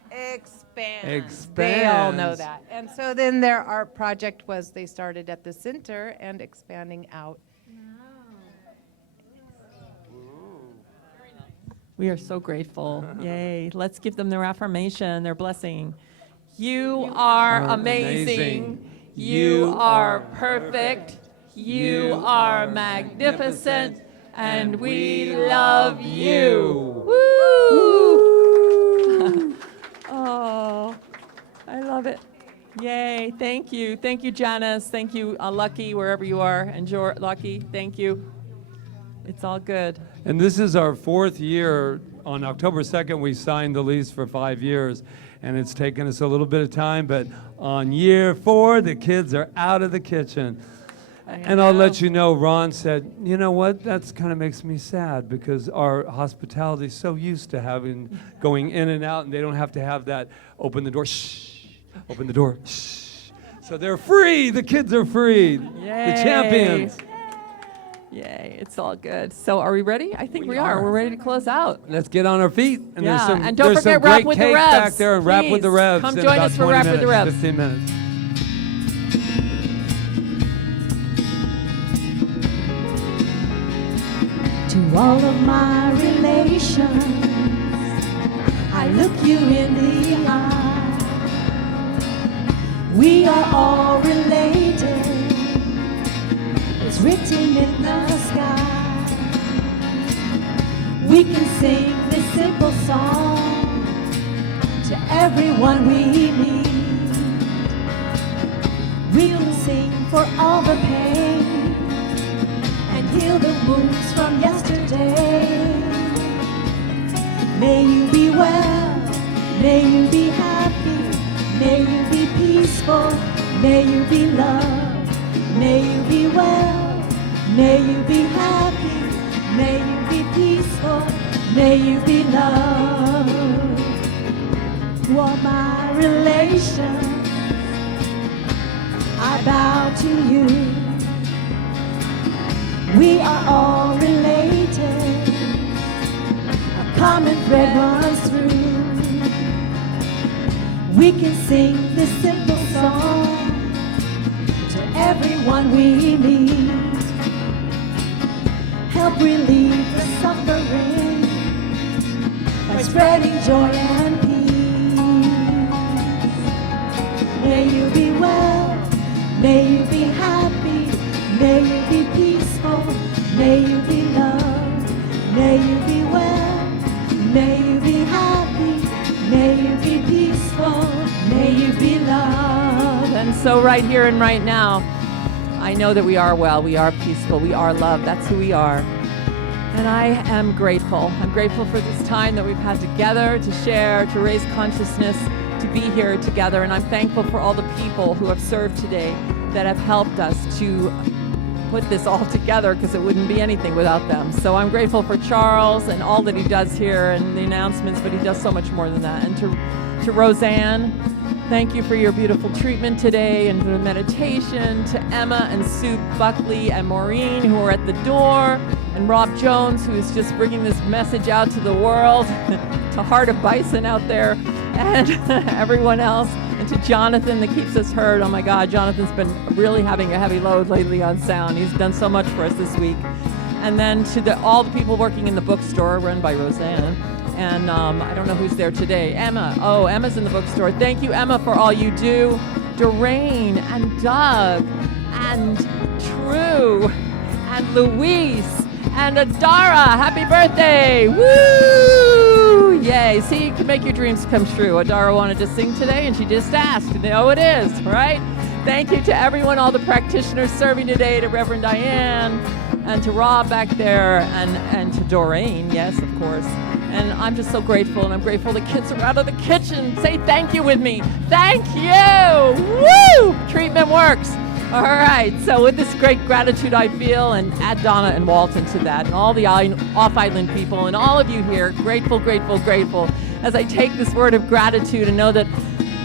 expands. They all know that. And so then their art project was they started at the center and expanding out. We are so grateful. Yay. Let's give them their affirmation, their blessing. You are amazing. You are perfect. You are magnificent. And we love you. Woo! Oh, I love it. Yay. Thank you. Thank you, Janice. Thank you, Lucky, wherever you are. And Lucky, thank you. It's all good. And this is our 4th year. On October 2nd, we signed the lease for 5 years. And it's taken us a little bit of time, but on year 4, the kids are out of the kitchen. And I'll let you know, Ron said, you know what, that's kind of makes me sad because our hospitality is so used to going in and out, and they don't have to have that, open the door, shh, open the door, shh. So they're free, the kids are free, Yay. The champions. Yay, it's all good. So are we ready? I think we are. We're ready to close out. Let's get on our feet. And Yeah, there's some, and don't there's forget some Rap great with the cake Revs. back there, and Rap with the Please, Revs come in join about us for 20 Rap with minutes, the Revs. 15 minutes. To all of my relations, I look you in the eye. We are all related. It's written in the sky. We can sing this simple song to everyone we meet. We'll sing for all the pain and heal the wounds from yesterday. May you be well, may you be happy, may you be peaceful, may you be loved, may you be well, may you be happy, may you be peaceful, may you be loved. To all my relations, I bow to you. We are all related. A common thread runs through. We can sing this simple song to everyone we meet. Help relieve the suffering by spreading joy and peace. May you be well, may you be happy, may you be peaceful, may you be loved, may you be well, may you be happy, may you be peaceful, may you be loved. And so right here and right now, I know that we are well, we are peaceful, we are loved. That's who we are. And I am grateful. I'm grateful for this time that we've had together to share, to raise consciousness, to be here together. And I'm thankful for all the people who have served today that have helped us to put this all together, because it wouldn't be anything without them. So I'm grateful for Charles and all that he does here and the announcements, but he does so much more than that. And to Roseanne, thank you for your beautiful treatment today, and for the meditation. To Emma and Sue Buckley and Maureen, who are at the door, and Rob Jones, who is just bringing this message out to the world, to Heart of Bison out there, and everyone else. And to Jonathan that keeps us heard. Oh my God, Jonathan's been really having a heavy load lately on sound. He's done so much for us this week. And then to all the people working in the bookstore run by Roseanne. And I don't know who's there today. Emma. Oh, Emma's in the bookstore. Thank you, Emma, for all you do. Doreen and Doug and True and Luis and Adara. Happy birthday. Woo! Yay. See, you can make your dreams come true. Adara wanted to sing today, and she just asked. There it is, right? Thank you to everyone, all the practitioners serving today, to Reverend Diane, and to Rob back there, and to Doreen, yes, of course. And I'm just so grateful, and I'm grateful the kids are out of the kitchen. Say thank you with me. Thank you. Woo! Treatment works. All right, so with this great gratitude I feel, and add Donna and Walton to that, and all the off-island people, and all of you here, grateful, grateful, grateful, as I take this word of gratitude and know that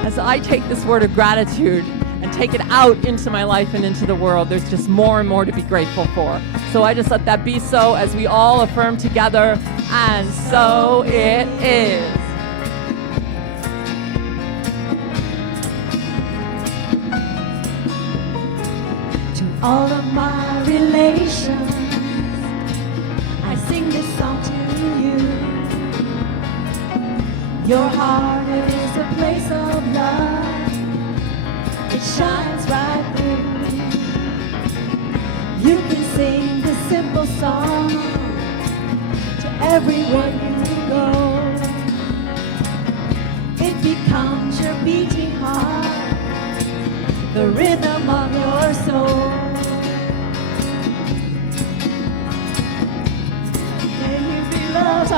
as I take this word of gratitude and take it out into my life and into the world, there's just more and more to be grateful for. So I just let that be so as we all affirm together, and so it is. To all of my relations, I sing this song to you. Your heart is a place of love. It shines right through. You can sing this simple song to everywhere you go. It becomes your beating heart, the rhythm of your soul. May you be loved,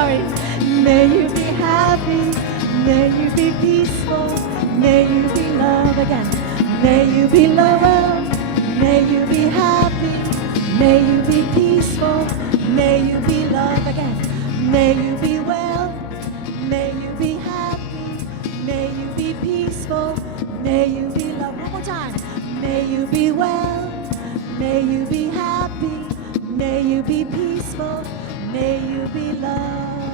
may you be happy, may you be peaceful, may you be loved again. May you be loved, may you be happy, may you be peaceful, may you be loved again. May you be well, may you be happy, may you be peaceful, may you be loved. One more time. May you be well, may you be happy, may you be peaceful, may you be loved.